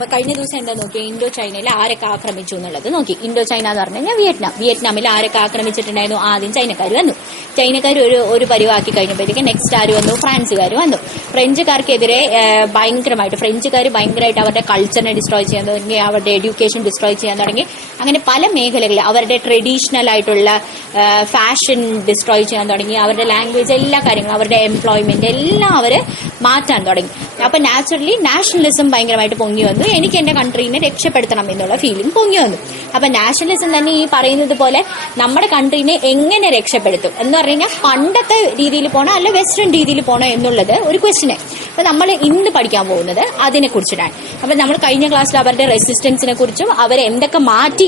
അപ്പൊ കഴിഞ്ഞ ദിവസം എന്താ നോക്കി, ഇൻഡോ ചൈനയിൽ ആരൊക്കെ ആക്രമിച്ചു എന്നുള്ളത് നോക്കി. ഇൻഡോ ചൈന എന്ന് പറഞ്ഞു കഴിഞ്ഞാൽ വിയറ്റ്നാമിൽ ആരൊക്കെ ആക്രമിച്ചിട്ടുണ്ടായിരുന്നു? ആദ്യം ചൈനക്കാർ വന്നു. ചൈനക്കാർ ഒരു പരിവാക്കി കഴിഞ്ഞപ്പോഴത്തേക്ക് നെക്സ്റ്റ് ആര് വന്നു? ഫ്രാൻസുകാർ വന്നു. ഫ്രഞ്ചുകാർക്കെതിരെ ഫ്രഞ്ചുകാർ ഭയങ്കരമായിട്ട് അവരുടെ കൾച്ചറിനെ ഡിസ്ട്രോയ് ചെയ്യാൻ തുടങ്ങി, അവരുടെ എഡ്യൂക്കേഷൻ ഡിസ്ട്രോയ് ചെയ്യാൻ തുടങ്ങി. അങ്ങനെ പല മേഖലകളിൽ അവരുടെ ട്രഡീഷണൽ ആയിട്ടുള്ള ഫാഷൻ ഡിസ്ട്രോയ് ചെയ്യാൻ തുടങ്ങി, അവരുടെ ലാംഗ്വേജ്, എല്ലാ കാര്യങ്ങളും, അവരുടെ എംപ്ലോയ്മെന്റ് എല്ലാം അവർ മാറ്റാൻ തുടങ്ങി. അപ്പൊ നാച്ചുറലി നാഷണലിസം ഭയങ്കരമായിട്ട് പൊങ്ങി വന്നു. എനിക്ക് എന്റെ കൺട്രീനെ രക്ഷപ്പെടുത്തണം എന്നുള്ള ഫീലിംഗ് പൊങ്ങി വന്നു. അപ്പൊ നാഷണലിസം തന്നെ ഈ പറയുന്നത് പോലെ നമ്മുടെ കൺട്രീനെ എങ്ങനെ രക്ഷപ്പെടുത്തും എന്ന് പറഞ്ഞു കഴിഞ്ഞാൽ പണ്ടത്തെ രീതിയിൽ പോണോ അല്ല വെസ്റ്റേൺ രീതിയിൽ പോണോ എന്നുള്ളത് ഒരു ക്വസ്റ്റ്യൻ. അപ്പൊ നമ്മൾ ഇന്ന് പഠിക്കാൻ പോകുന്നത് അതിനെ കുറിച്ചിട്ടാണ്. അപ്പൊ നമ്മൾ കഴിഞ്ഞ ക്ലാസ്സിൽ അവരുടെ റെസിസ്റ്റൻസിനെ കുറിച്ചും അവരെ എന്തൊക്കെ മാറ്റി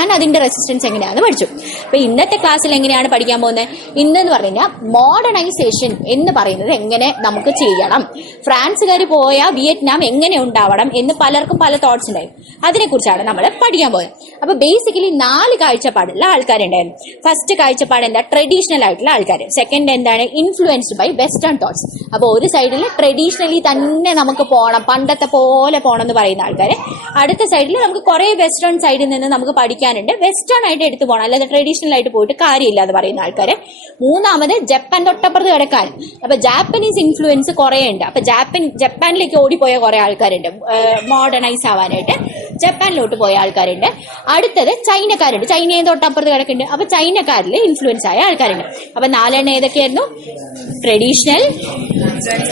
ആൻഡ് അതിന്റെ റെസിസ്റ്റൻസ് എങ്ങനെയാണെന്ന് പഠിച്ചു. അപ്പൊ ഇന്നത്തെ ക്ലാസ്സിൽ എങ്ങനെയാണ് പഠിക്കാൻ പോകുന്നത്? ഇന്നെന്ന് പറഞ്ഞു കഴിഞ്ഞാൽ മോഡേണൈസേഷൻ എന്ന് പറയുന്നത് എങ്ങനെ നമുക്ക് ചെയ്യണം, ഫ്രാൻസുകാർ പോയ വിയറ്റ്നാം എങ്ങനെ ഉണ്ടാവണം എന്ന് പലർക്കും പല തോട്ട്സ് ഉണ്ടായിരുന്നു. അതിനെക്കുറിച്ചാണ് നമ്മൾ പഠിക്കാൻ പോകുന്നത്. അപ്പൊ ബേസിക്കലി 4 കാഴ്ചപ്പാടുള്ള ആൾക്കാരുണ്ടായിരുന്നു. ഫസ്റ്റ് കാഴ്ചപ്പാട് എന്താ? ട്രഡീഷണൽ ആയിട്ടുള്ള ആൾക്കാർ. സെക്കൻഡ് എന്താണ്? Influenced by western thoughts. അപ്പൊ ഒരു സൈഡിൽ ട്രഡീഷണലി തന്നെ നമുക്ക് പോകണം, പണ്ടത്തെ പോലെ പോകണം എന്ന് പറയുന്ന ആൾക്കാർ. അടുത്ത സൈഡിൽ നമുക്ക് കുറെ വെസ്റ്റേൺ സൈഡിൽ നിന്ന് നമുക്ക് പഠിക്കാനുണ്ട്, വെസ്റ്റേൺ ആയിട്ട് എടുത്തു പോകണം, അല്ലാതെ ട്രഡീഷണൽ ആയിട്ട് പോയിട്ട് കാര്യമില്ല എന്ന് പറയുന്ന ആൾക്കാർ. മൂന്നാമത് ജപ്പാൻ തൊട്ടപ്പുറത്ത് കിടക്കാൻ. അപ്പൊ ജാപ്പനീസ് ഇൻഫ്ലുവൻസ് കുറെ ഉണ്ട്. അപ്പൊ ജപ്പാനിലേക്ക് ഓടിപ്പോയ കുറെ ആൾക്കാരുണ്ട്, മോഡേണൈസ് ആവാനായിട്ട് ജപ്പാനിലോട്ട് പോയ ആൾക്കാരുണ്ട്. അടുത്തത് ചൈനക്കാരുണ്ട്, ചൈനയും തൊട്ടപ്പുറത്ത് കിടക്കുന്നുണ്ട്. അപ്പൊ ചൈനക്കാരിൽ ഇൻഫ്ലുവൻസ് ആയ ആൾക്കാരുണ്ട്. അപ്പൊ 4 ഏതൊക്കെയായിരുന്നു? ട്രഡീഷണൽ,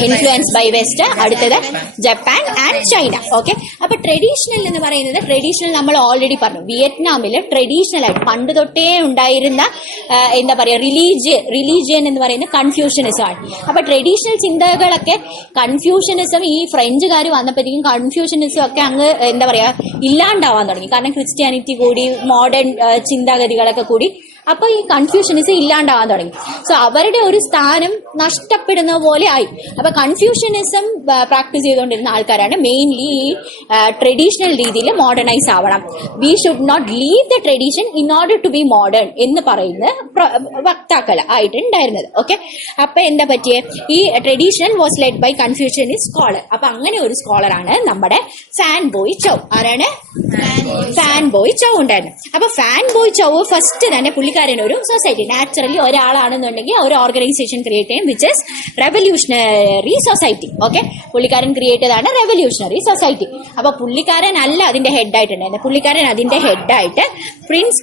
ഇൻഫ്ലുവൻസ് ബൈ വെസ്റ്റ്, അടുത്തത് ജപ്പാൻ ആൻഡ് ചൈന. ഓക്കെ, അപ്പൊ ട്രഡീഷണൽ എന്ന് പറയുന്നത്, ട്രഡീഷണൽ നമ്മൾ ഓൾറെഡി പറഞ്ഞു, വിയറ്റ്നാമിൽ ട്രഡീഷണൽ ആയിട്ട് പണ്ട് തൊട്ടേ ഉണ്ടായിരുന്ന എന്താ പറയാ റിലീജിയൻ എന്ന് പറയുന്നത് കൺഫ്യൂഷനിസം ആണ്. അപ്പൊ ട്രഡീഷണൽ ചിന്തകളൊക്കെ, കൺഫ്യൂഷനിസം ഈ ഫ്രഞ്ചുകാർ വന്നപ്പോഴത്തേക്കും കൺഫ്യൂഷനിസം ഒക്കെ അങ്ങ് എന്താ പറയാ ഇല്ലാണ്ടാവാൻ തുടങ്ങി. കാരണം ക്രിസ്ത്യാനിറ്റി കൂടി, മോഡേൺ ചിന്താഗതികളൊക്കെ കൂടി, അപ്പൊ ഈ കൺഫ്യൂഷനിസം ഇല്ലാണ്ടാവാൻ തുടങ്ങി. സോ അവരുടെ ഒരു സ്ഥാനം നഷ്ടപ്പെടുന്ന പോലെ ആയി. അപ്പൊ കൺഫ്യൂഷനിസം പ്രാക്ടീസ് ചെയ്തുകൊണ്ടിരുന്ന ആൾക്കാരാണ് മെയിൻലി ഈ ട്രഡീഷണൽ രീതിയിൽ മോഡേണൈസ് ആവണം. We should not leave the tradition in order to be modern എന്ന് പറയുന്ന വക്താക്കൾ ആയിട്ട് ഉണ്ടായിരുന്നത്. ഓക്കെ, അപ്പൊ എന്താ പറ്റിയ ഈ tradition was led by Confucianist scholar. അപ്പൊ അങ്ങനെ ഒരു സ്കോളറാണ് നമ്മുടെ ഫാൻ ബോയ് ചൗ. ആരാണ്? ഫാൻ ബോയ് ചൗ ഉണ്ടായിരുന്നു. അപ്പൊ ഫാൻ ബോയ് ചൗ ഫസ്റ്റ് തന്നെ പുള്ളിക്കാരൻ ഒരു സൊസൈറ്റി, നാച്ചുറലി ഒരാളാണെന്നുണ്ടെങ്കിൽ ഒരു ഓർഗനൈസേഷൻ ക്രിയേറ്റ് ചെയ്യും, which is revolutionary society. Okay, പുള്ളിക്കാരൻ ക്രിയേറ്റ് ചെയ്താണ് റെവല്യൂഷണറി സൊസൈറ്റി. അപ്പൊ പുള്ളിക്കാരൻ അല്ല അതിന്റെ ഹെഡ് ആയിട്ടുണ്ടായിരുന്നത്, പുള്ളിക്കാരൻ അതിന്റെ ഹെഡായിട്ട് പ്രിൻസ്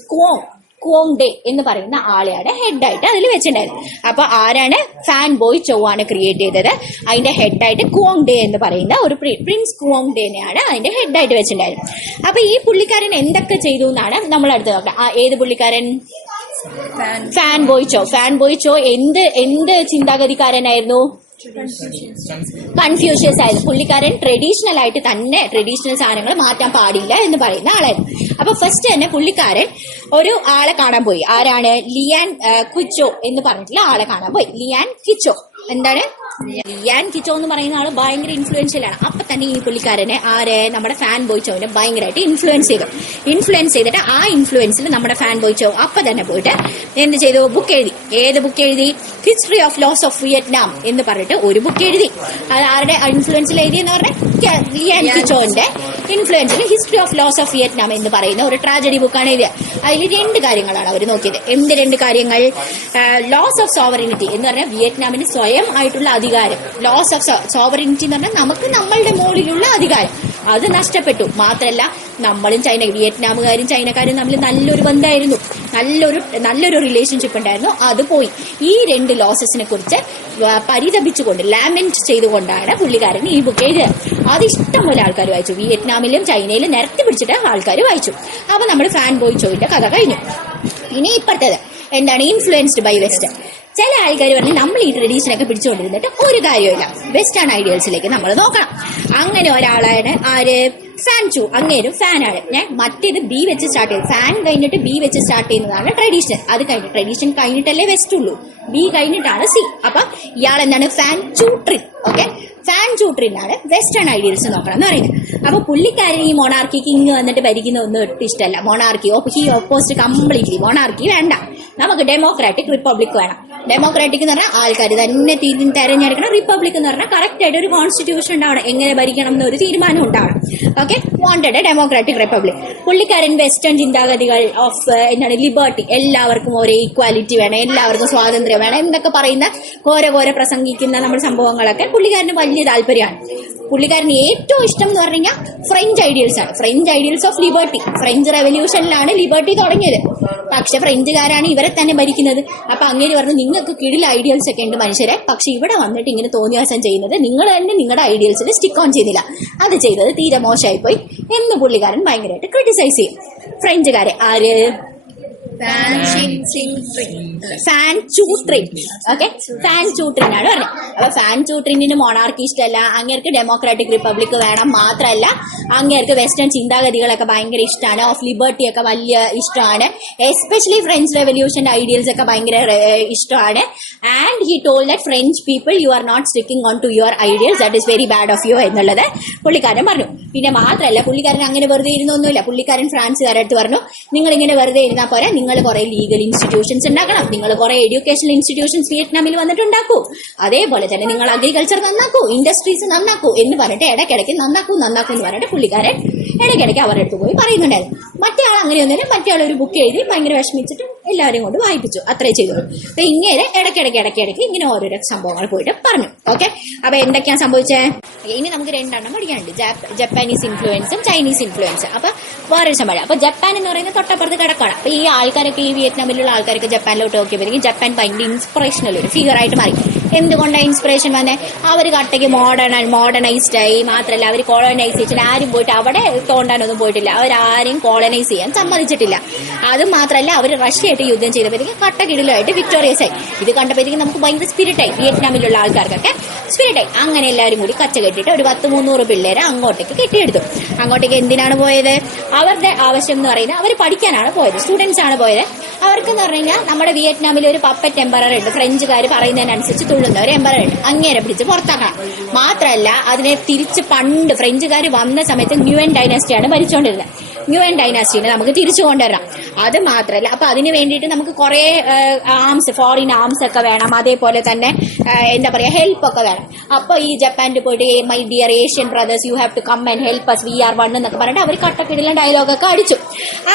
കുവോങ് ഡേ എന്ന് പറയുന്ന ആളെയാണ് ഹെഡായിട്ട് അതിൽ വെച്ചിട്ടുണ്ടായിരുന്നു. അപ്പൊ ആരാണ്? ഫാൻ ബോയ് ചൗ ആണ് ക്രിയേറ്റ് ചെയ്തത്. അതിന്റെ ഹെഡായിട്ട് കുവോങ് ഡേ എന്ന് പറയുന്ന ഒരു പ്രിൻസ് കുവോങ് ഡേനെയാണ് അതിന്റെ ഹെഡായിട്ട് വെച്ചിട്ടുണ്ടായിരുന്നത്. അപ്പൊ ഈ പുള്ളിക്കാരൻ എന്തൊക്കെ ചെയ്തു എന്നാണ് നമ്മൾ അടുത്ത് നോക്കാം. ഏത് പുള്ളിക്കാരൻ? Phan Boi Chau. Phan Boi Chau എന്ത് ചിന്താഗതിക്കാരനായിരുന്നു? കൺഫ്യൂഷ്യസ് ആയിരുന്നു. പുള്ളിക്കാരൻ ട്രഡീഷണൽ ആയിട്ട് തന്നെ ട്രഡീഷണൽ സാധനങ്ങൾ മാറ്റാൻ പാടില്ല എന്ന് പറയുന്ന ആളായിരുന്നു. അപ്പൊ ഫസ്റ്റ് തന്നെ പുള്ളിക്കാരൻ ഒരു ആളെ കാണാൻ പോയി. ആരാണ്? ലിയാൻ ക്വിച്ചോ എന്ന് പറഞ്ഞിട്ടുള്ള ആളെ കാണാൻ പോയി. ലിയാൻ ക്വിച്ചോ. എന്താണ്? ലിയാൻ ക്വിച്ചോ എന്ന് പറയുന്ന ആള് ഭയങ്കര ഇൻഫ്ലുവൻഷ്യൽ ആണ്. അപ്പൊ തന്നെ ഈ പുള്ളിക്കാരനെ നമ്മുടെ ഫാൻ ബോയ് ചോവിനെ ഭയങ്കരമായിട്ട് ഇൻഫ്ലുവൻസ് ചെയ്തിട്ട് ആ ഇൻഫ്ലുവൻസിൽ നമ്മുടെ ഫാൻ ബോയ് ചോ അപ്പൊ തന്നെ പോയിട്ട് എന്ത് ചെയ്തു? ബുക്ക് എഴുതി. ഏത് ബുക്ക് എഴുതി? History of loss of Vietnam എന്ന് പറഞ്ഞിട്ട് ഒരു ബുക്ക് എഴുതി. അത് ആരുടെ ഇൻഫ്ലുവൻസിൽ എഴുതിയെന്ന് പറഞ്ഞാൽ ലിയാൻ ക്വിച്ചോന്റെ ഇൻഫ്ലുവൻസിൽ history of loss of Vietnam എന്ന് പറയുന്ന ഒരു ട്രാജഡി ബുക്കാണ് എഴുതിയത്. അതിൽ 2 കാര്യങ്ങളാണ് അവർ നോക്കിയത്. എന്ത് 2 കാര്യങ്ങൾ? ലോസ് ഓഫ് സോവറിനിറ്റി എന്ന് പറഞ്ഞാൽ വിയറ്റ്നാമിന് സ്വയം ആയിട്ടുള്ള അധികാരം. ലോസ് ഓഫ് സോവറിനിറ്റി എന്ന് പറഞ്ഞാൽ നമുക്ക് നമ്മളുടെ മുകളിലുള്ള അധികാരം അത് നഷ്ടപ്പെട്ടു. മാത്രമല്ല നമ്മളും വിയറ്റ്നാമുകാരും ചൈനക്കാരും തമ്മിൽ നല്ലൊരു ബന്ധമായിരുന്നു, നല്ലൊരു റിലേഷൻഷിപ്പ് ഉണ്ടായിരുന്നു, അത് പോയി. ഈ 2 ലോസസിനെ കുറിച്ച് പരിതപിച്ചുകൊണ്ട്, ലാമെന്റ് ചെയ്തുകൊണ്ടാണ് പുള്ളിക്കാരൻ ഈ ബുക്ക് എഴുതിയത്. അത് ഇഷ്ടംപോലെ ആൾക്കാർ വായിച്ചു. വിയറ്റ്നാമിലും ചൈനയിലും നിരത്തി പിടിച്ചിട്ട് ആൾക്കാർ വായിച്ചു. അപ്പൊ നമ്മുടെ ഫാൻ ബോയ് ചോവിന്റെ കഥ കഴിഞ്ഞു. ഇനി ഇപ്പോഴത്തേത് എന്താണ്? Influenced by west. ചില ആൾക്കാർ പറഞ്ഞ് നമ്മൾ ഈ ട്രഡീഷനൊക്കെ പിടിച്ചുകൊണ്ടിരുന്നിട്ട് ഒരു കാര്യമില്ല, വെസ്റ്റേൺ ഐഡിയൽസിലേക്ക് നമ്മൾ നോക്കണം. അങ്ങനെ ഒരാളാണ് ആര്? ഫാൻ ചു. അങ്ങേരും ഫാനാണ്. മറ്റേത് ബി വെച്ച് സ്റ്റാർട്ട് ചെയ്തു. ഫാൻ കഴിഞ്ഞിട്ട് ബി വെച്ച് സ്റ്റാർട്ട് ചെയ്യുന്നതാണ് ട്രഡീഷൻ. അത് കഴിഞ്ഞ് ട്രഡീഷൻ കഴിഞ്ഞിട്ടല്ലേ വെസ്റ്റ് ഉള്ളൂ, ബി കഴിഞ്ഞിട്ടാണ് സി. അപ്പൊ ഇയാൾ എന്താണ്? Phan Chu Trinh. ഓക്കെ, ഫാൻ ചൂട്രിനാണ് വെസ്റ്റേൺ ഐഡിയൽസ് നോക്കണം എന്ന് പറയുന്നത്. അപ്പൊ പുള്ളിക്കാരൻ ഈ മൊണാർക്കിക്ക് ഇങ്ങ് വന്നിട്ട് ഭരിക്കുന്ന ഒന്നും ഒട്ടും ഇഷ്ടമല്ല. Monarchy opposite completely. മൊണാർക്കി വേണ്ട, നമുക്ക് ഡെമോക്രാറ്റിക് റിപ്പബ്ലിക് വേണം. ഡെമോക്രാറ്റിക് എന്ന് പറഞ്ഞാൽ ആൾക്കാർ തന്നെ തെരഞ്ഞെടുക്കണം. റിപ്പബ്ലിക് എന്ന് പറഞ്ഞാൽ കറക്റ്റ് ആയിട്ട് ഒരു കോൺസ്റ്റിറ്റ്യൂഷൻ ഉണ്ടാവണം, എങ്ങനെ ഭരിക്കണം എന്നൊരു തീരുമാനം ഉണ്ടാവണം. Okay, wanted democratic republic. പുള്ളിക്കാരൻ വെസ്റ്റേൺ ചിന്താഗതികൾ ഓഫ് എന്താണ് ലിബർട്ടി, എല്ലാവർക്കും ഒരേ ഈക്വാലിറ്റി വേണം, എല്ലാവർക്കും സ്വാതന്ത്ര്യം വേണം എന്നൊക്കെ പറയുന്ന ഘോര പ്രസംഗിക്കുന്ന നമ്മുടെ സംഭവങ്ങളൊക്കെ പുള്ളിക്കാരന് വലിയ താല്പര്യമാണ്. പുള്ളിക്കാരന് ഏറ്റവും ഇഷ്ടം എന്ന് പറഞ്ഞു കഴിഞ്ഞാൽ ഫ്രഞ്ച് ഐഡിയൽസ് ആണ്, French ideals of liberty. French റെവല്യൂഷനിലാണ് ലിബർട്ടി തുടങ്ങിയത്, പക്ഷെ ഫ്രഞ്ചുകാരാണ് ഇവരെ തന്നെ ഭരിക്കുന്നത്. അപ്പൊ അങ്ങനെ പറഞ്ഞു, നിങ്ങൾക്ക് കിടിൽ ഐഡിയൽസ് ഒക്കെ ഉണ്ട് മനുഷ്യരെ, പക്ഷെ ഇവിടെ വന്നിട്ട് ഇങ്ങനെ തോന്നിയാസം ചെയ്യുന്നത് നിങ്ങൾ തന്നെ നിങ്ങളുടെ ഐഡിയൽസിൽ സ്റ്റിക്ക് ഓൺ ചെയ്യുന്നില്ല, അത് ചെയ്തത് തീരെ മോശമായി പോയി എന്ന് പുള്ളിക്കാരൻ ഭയങ്കരമായിട്ട് ക്രിട്ടിസൈസ് ചെയ്യും ഫ്രഞ്ചുകാരെ. ആര്? Fan Chu Trinh. ഓക്കെ, ഫാൻ ചൂട്രിൻ ആണ് പറഞ്ഞത്. അപ്പൊ ഫാൻ ചൂട്രിന് മൊണാർക്കി ഇഷ്ടമല്ല, അങ്ങേർക്ക് ഡെമോക്രാറ്റിക് റിപ്പബ്ലിക് വേണം. മാത്രമല്ല അങ്ങേർക്ക് വെസ്റ്റേൺ ചിന്താഗതികളൊക്കെ ഭയങ്കര ഇഷ്ടമാണ്, ഓഫ് ലിബർട്ടി ഒക്കെ വലിയ ഇഷ്ടമാണ്, എസ്പെഷ്യലി ഫ്രഞ്ച് റെവല്യൂഷന്റെ ഐഡിയൽസ് ഒക്കെ ഭയങ്കര ഇഷ്ടമാണ്. And he told that French people you are not sticking on to your ideals, that is very bad of you എന്നുള്ളത് പുള്ളിക്കാരൻ പറഞ്ഞു. പിന്നെ മാത്രമല്ല പുള്ളിക്കാരൻ അങ്ങനെ വെറുതെ ഇരുന്നൊന്നുമില്ല. പുള്ളിക്കാരൻ ഫ്രാൻസുകാരുടെ അടുത്ത് പറഞ്ഞു, നിങ്ങൾ ഇങ്ങനെ വെറുതെ ഇരുന്നാൽ പോരാ, നിങ്ങൾ കുറെ ലീഗൽ ഇൻസ്റ്റിറ്റ്യൂഷൻസ് ഉണ്ടാക്കണം, നിങ്ങൾ കുറെ എഡ്യൂക്കേഷണൽ ഇൻസ്റ്റിറ്റ്യൂഷൻസ് വിയറ്റ്നാമിൽ വന്നിട്ടുണ്ടാക്കൂ, അതേപോലെ തന്നെ നിങ്ങൾ അഗ്രികൾച്ചർ നന്നാക്കൂ, ഇൻഡസ്ട്രീസ് നന്നാക്കൂ എന്ന് പറഞ്ഞിട്ട് ഇടയ്ക്കിടയ്ക്ക് നന്നാക്കൂ എന്ന് പറഞ്ഞിട്ട് പുള്ളിക്കാരൻ ഇടയ്ക്കിടയ്ക്ക് അവരുടെ അടുത്ത് പോയി പറയുന്നുണ്ടായിരുന്നു. മറ്റേ ആൾ അങ്ങനെയൊന്നുമില്ല, മറ്റേ ആൾ ഒരു ബുക്ക് എഴുതി ഭയങ്കര വിഷമിച്ചിട്ട് എല്ലാവരെയും കൊണ്ട് വായിപ്പിച്ചു, അത്രേ ചെയ്തോളൂ. അപ്പൊ ഇങ്ങനെ ഇടയ്ക്കിടയ്ക്ക് ഇങ്ങനെ ഓരോരോ സംഭവങ്ങൾ പോയിട്ട് പറഞ്ഞു. ഓക്കെ, അപ്പൊ എന്തൊക്കെയാണ് സംഭവിച്ചത്? ഇനി നമുക്ക് രണ്ടെണ്ണം പഠിക്കാനുണ്ട്, ജപ്പാനീസ് ഇൻഫ്ലുവൻസും ചൈനീസ് ഇൻഫ്ലുവൻസും. അപ്പൊ വേറെ സംഭവം. അപ്പൊ ജപ്പാൻ എന്ന് പറയുന്നത് തൊട്ടപ്പുറത്ത് കിടക്കാണ്. അപ്പൊ ഈ ആൾക്കാരൊക്കെ, ഈ വിയറ്റ്നാമിലുള്ള ആൾക്കാരൊക്കെ ജപ്പാനിലോട്ട് നോക്കിയപ്പോഴേക്കും ജപ്പാൻ ഭയങ്കര ഇൻസ്പിറേഷണൽ ഒരു ഫിഗർ ആയിട്ട് മാറി. എന്തുകൊണ്ടാണ് ഇൻസ്പിറേഷൻ വന്നേ? അവർ കട്ടയ്ക്ക് മോഡേണൈസ്ഡ് ആയി. മാത്രമല്ല അവർ കോളനൈസേഷൻ ആരും പോയിട്ട് അവിടെ തോണ്ടാനൊന്നും പോയിട്ടില്ല, അവരാരും കോളനൈസ് ചെയ്യാൻ സമ്മതിച്ചിട്ടില്ല. അത് മാത്രമല്ല അവർ റഷ്യയായിട്ട് യുദ്ധം ചെയ്തപ്പോഴത്തേക്കും കട്ടക്കിടലായിട്ട് വിക്ടോറിയസ് ആയി. ഇത് കണ്ടപ്പോഴത്തേക്കും നമുക്ക് ഭയങ്കര സ്പിരിറ്റായി, വിയറ്റ്നാമിലുള്ള ആൾക്കാർക്കൊക്കെ സ്പിരിറ്റായി. അങ്ങനെ എല്ലാവരും കൂടി കച്ച കെട്ടിയിട്ട് ഒരു 100-300 പിള്ളേരെ അങ്ങോട്ടേക്ക് കെട്ടിയെടുത്തു. അങ്ങോട്ടേക്ക് എന്തിനാണ് പോയത്? അവരുടെ ആവശ്യം എന്ന് പറയുന്നത് അവർ പഠിക്കാനാണ് പോയത്, സ്റ്റുഡൻസ് ആണ് പോയത്. അവർക്കെന്ന് പറഞ്ഞു കഴിഞ്ഞാൽ നമ്മുടെ വിയറ്റ്നാമിൽ ഒരു പപ്പറ്റ് എംപറർ ഉണ്ട്, ഫ്രഞ്ചുകാർ പറയുന്നതിനനുസരിച്ച് തുള്ളുന്ന ഒരു എംപറർ ഉണ്ട്, അങ്ങേരെ പിടിച്ച് പുറത്താക്കണം. മാത്രമല്ല അതിനെ തിരിച്ച് പണ്ട് ഫ്രഞ്ചുകാർ വന്ന സമയത്ത് ന്യൂൻ ഡൈനാസ്റ്റിയാണ് ഭരിച്ചുകൊണ്ടിരുന്നത്. ന്യൂൻ ഡൈനാസ്റ്റിനെ നമുക്ക് തിരിച്ചു കൊണ്ടുവരണം. അത് മാത്രമല്ല അപ്പൊ അതിന് വേണ്ടിയിട്ട് നമുക്ക് കുറെ ആംസ്, ഫോറിൻ ആംസ് ഒക്കെ വേണം, അതേപോലെ തന്നെ എന്താ പറയാ ഹെൽപ്പ് ഒക്കെ വേണം. അപ്പൊ ഈ ജപ്പാനിൽ പോയിട്ട് my dear Asian brothers you have to come and help us, we are one എന്നൊക്കെ പറഞ്ഞിട്ട് അവർ കട്ടക്കിടില ഡയലോഗൊക്കെ അടിച്ചു.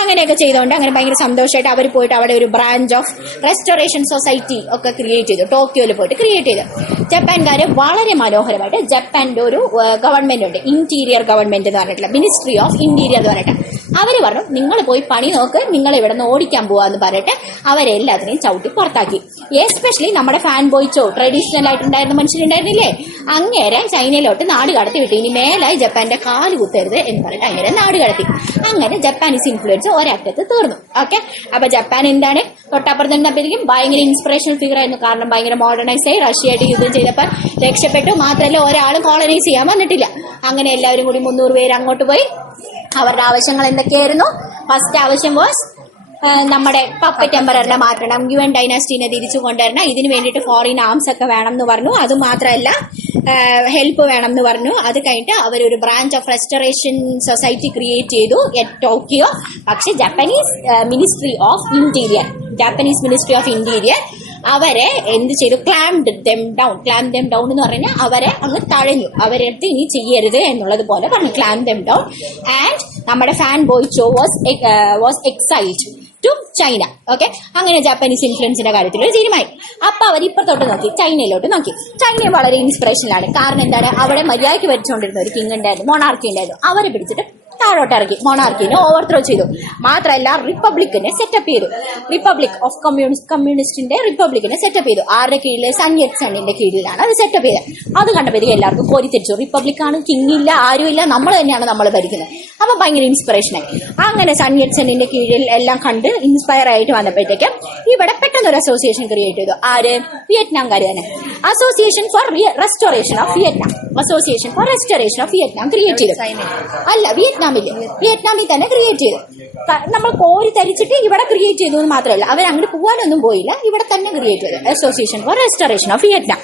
അങ്ങനെയൊക്കെ ചെയ്തുകൊണ്ട് അങ്ങനെ ഭയങ്കര സന്തോഷമായിട്ട് അവർ പോയിട്ട് അവിടെ ഒരു ബ്രാഞ്ച് ഓഫ് റെസ്റ്റോറേഷൻ സൊസൈറ്റി ഒക്കെ ക്രിയേറ്റ് ചെയ്തു, ടോക്കിയോയിൽ പോയിട്ട് ക്രിയേറ്റ് ചെയ്തു. ജപ്പാൻകാര് വളരെ മനോഹരമായിട്ട് ജപ്പാന്റെ ഒരു ഗവൺമെന്റ് ഉണ്ട്, ഇന്റീരിയർ ഗവൺമെന്റ് എന്ന് പറഞ്ഞിട്ടില്ല, മിനിസ്ട്രി ഓഫ് ഇന്റീരിയർ എന്ന് പറഞ്ഞിട്ട് അവര് പറഞ്ഞു നിങ്ങൾ പോയി പണി നോക്ക്, നിങ്ങൾ ഇവിടെ നിന്ന് ഓടിക്കാൻ പോവാന്ന് പറഞ്ഞിട്ട് അവരെല്ലാത്തിനെയും ചവിട്ടി പുറത്താക്കി. എസ്പെഷ്യലി നമ്മുടെ ഫാൻ ബോയ്ച്ചോ ട്രഡീഷണൽ ആയിട്ടുണ്ടായിരുന്ന മനുഷ്യരുണ്ടായിരുന്നില്ലേ, അങ്ങേരെ ചൈനയിലോട്ട് നാട് കടത്തി വിട്ടു. ഇനി മേലായി ജപ്പാന്റെ കാല് കുത്തരുത് എന്ന് പറഞ്ഞിട്ട് അങ്ങനെ നാട് കടത്തി. അങ്ങനെ ജപ്പാനീസ് ഇൻഫ്ലുവൻസ് ഒരറ്റത്ത് തീർന്നു. ഓക്കെ, അപ്പൊ ജപ്പാൻ എന്താണ് തൊട്ടപ്പുറത്ത് നിന്നപ്പോഴേക്കും ഭയങ്കര ഇൻസ്പിറേഷണൽ ഫിഗർ ആയിരുന്നു. കാരണം ഭയങ്കര മോഡേണൈസ് ആയി, റഷ്യയായിട്ട് യുദ്ധം ചെയ്തപ്പോൾ രക്ഷപ്പെട്ടു. മാത്രമല്ല ഒരാളും കോളനൈസ് ചെയ്യാൻ വന്നിട്ടില്ല. അങ്ങനെ എല്ലാവരും കൂടി 300 പേര് അങ്ങോട്ട് പോയി. അവരുടെ ആവശ്യങ്ങൾ എന്തൊക്കെയായിരുന്നു? ഫസ്റ്റ് ആവശ്യം വാസ് നമ്മുടെ പപ്പറ്റ് എംപററിനെ മാറ്റണം, യുഎൻ ഡൈനാസ്റ്റിനെ തിരിച്ചു കൊണ്ടുവരണം, ഇതിന് വേണ്ടിയിട്ട് ഫോറിൻ ആംസ് ഒക്കെ വേണം എന്ന് പറഞ്ഞു. അത് മാത്രമല്ല ഹെൽപ്പ് വേണം എന്ന് പറഞ്ഞു. അത് കഴിഞ്ഞിട്ട് അവരൊരു branch of restoration society create ചെയ്തു അറ്റ് ടോക്കിയോ. പക്ഷെ ജാപ്പനീസ് മിനിസ്ട്രി ഓഫ് ഇന്റീരിയർ അവരെ എന്ത് ചെയ്തു? ക്ലാംഡ് ദം ഡൗൺ എന്ന് പറഞ്ഞാൽ അവരെ അങ്ങ് തഴഞ്ഞു, അവരടുത്ത് ഇനി ചെയ്യരുത് എന്നുള്ളത് പോലെ പറഞ്ഞു, ക്ലാം ദം ഡൗൺ. ആൻഡ് നമ്മുടെ Phan Boi Chau was exiled to China. Okay, അങ്ങനെ ജാപ്പനീസ് ഇൻഫ്ലുവൻസിന്റെ കാര്യത്തിൽ ഒരു തീരുമാനം. അപ്പൊ അവർ ഇപ്പത്തോട്ട് നോക്കി, ചൈനയിലോട്ട് നോക്കി. ചൈന വളരെ ഇൻസ്പിറേഷനിലാണ്. കാരണം എന്താണ്, അവിടെ മര്യാദയ്ക്ക് ഭരിച്ചുകൊണ്ടിരുന്ന ഒരു കിങ് ഉണ്ടായിരുന്നു, മൊണാർക്കി ഉണ്ടായിരുന്നു. അവരെ പിടിച്ചിട്ട് താഴോട്ട് ഇറക്കി, മൊണാർക്കിനെ ഓവർത്രോ ചെയ്തു. മാത്രമല്ല റിപ്പബ്ലിക്കിനെ സെറ്റപ്പ് ചെയ്തു, റിപ്പബ്ലിക് ഓഫ് കമ്മ്യൂണിസ്റ്റിന്റെ റിപ്പബ്ലിക്കിനെ സെറ്റപ്പ് ചെയ്തു. ആരുടെ കീഴിൽ? സൺയറ്റ്സണിന്റെ കീഴിലാണ് അത് സെറ്റപ്പ് ചെയ്തത്. അത് കണ്ടപ്പോഴത്തേക്ക് എല്ലാവർക്കും കോരിത്തിരിച്ചു, റിപ്പബ്ലിക്കാണ്, കിങ് ഇല്ല, ആരുമില്ല, നമ്മൾ തന്നെയാണ് നമ്മൾ ഭരിക്കുന്നത്. അപ്പൊ ഭയങ്കര ഇൻസ്പിറേഷനായി. അങ്ങനെ സൺയറ്റ്സണിന്റെ കീഴിൽ എല്ലാം കണ്ട് ഇൻസ്പയർ ആയിട്ട് വന്നപ്പോഴത്തേക്ക് ഇവിടെ പെട്ടെന്ന് ഒരു അസോസിയേഷൻ ക്രിയേറ്റ് ചെയ്തു. ആര്? വിയറ്റ്നാംകാര് തന്നെ. Association for restoration of Vietnam create ചെയ്തു. അല്ല, വിയറ്റ്നാമിൽ തന്നെ ക്രിയേറ്റ് ചെയ്തു. നമ്മൾ കോരി തരിച്ചിട്ട് ഇവിടെ ക്രിയേറ്റ് ചെയ്തു എന്ന് മാത്രമല്ല, അവർ അങ്ങോട്ട് പോകാനൊന്നും പോയില്ല, ഇവിടെ തന്നെ ക്രിയേറ്റ് ചെയ്തു association for restoration of Vietnam.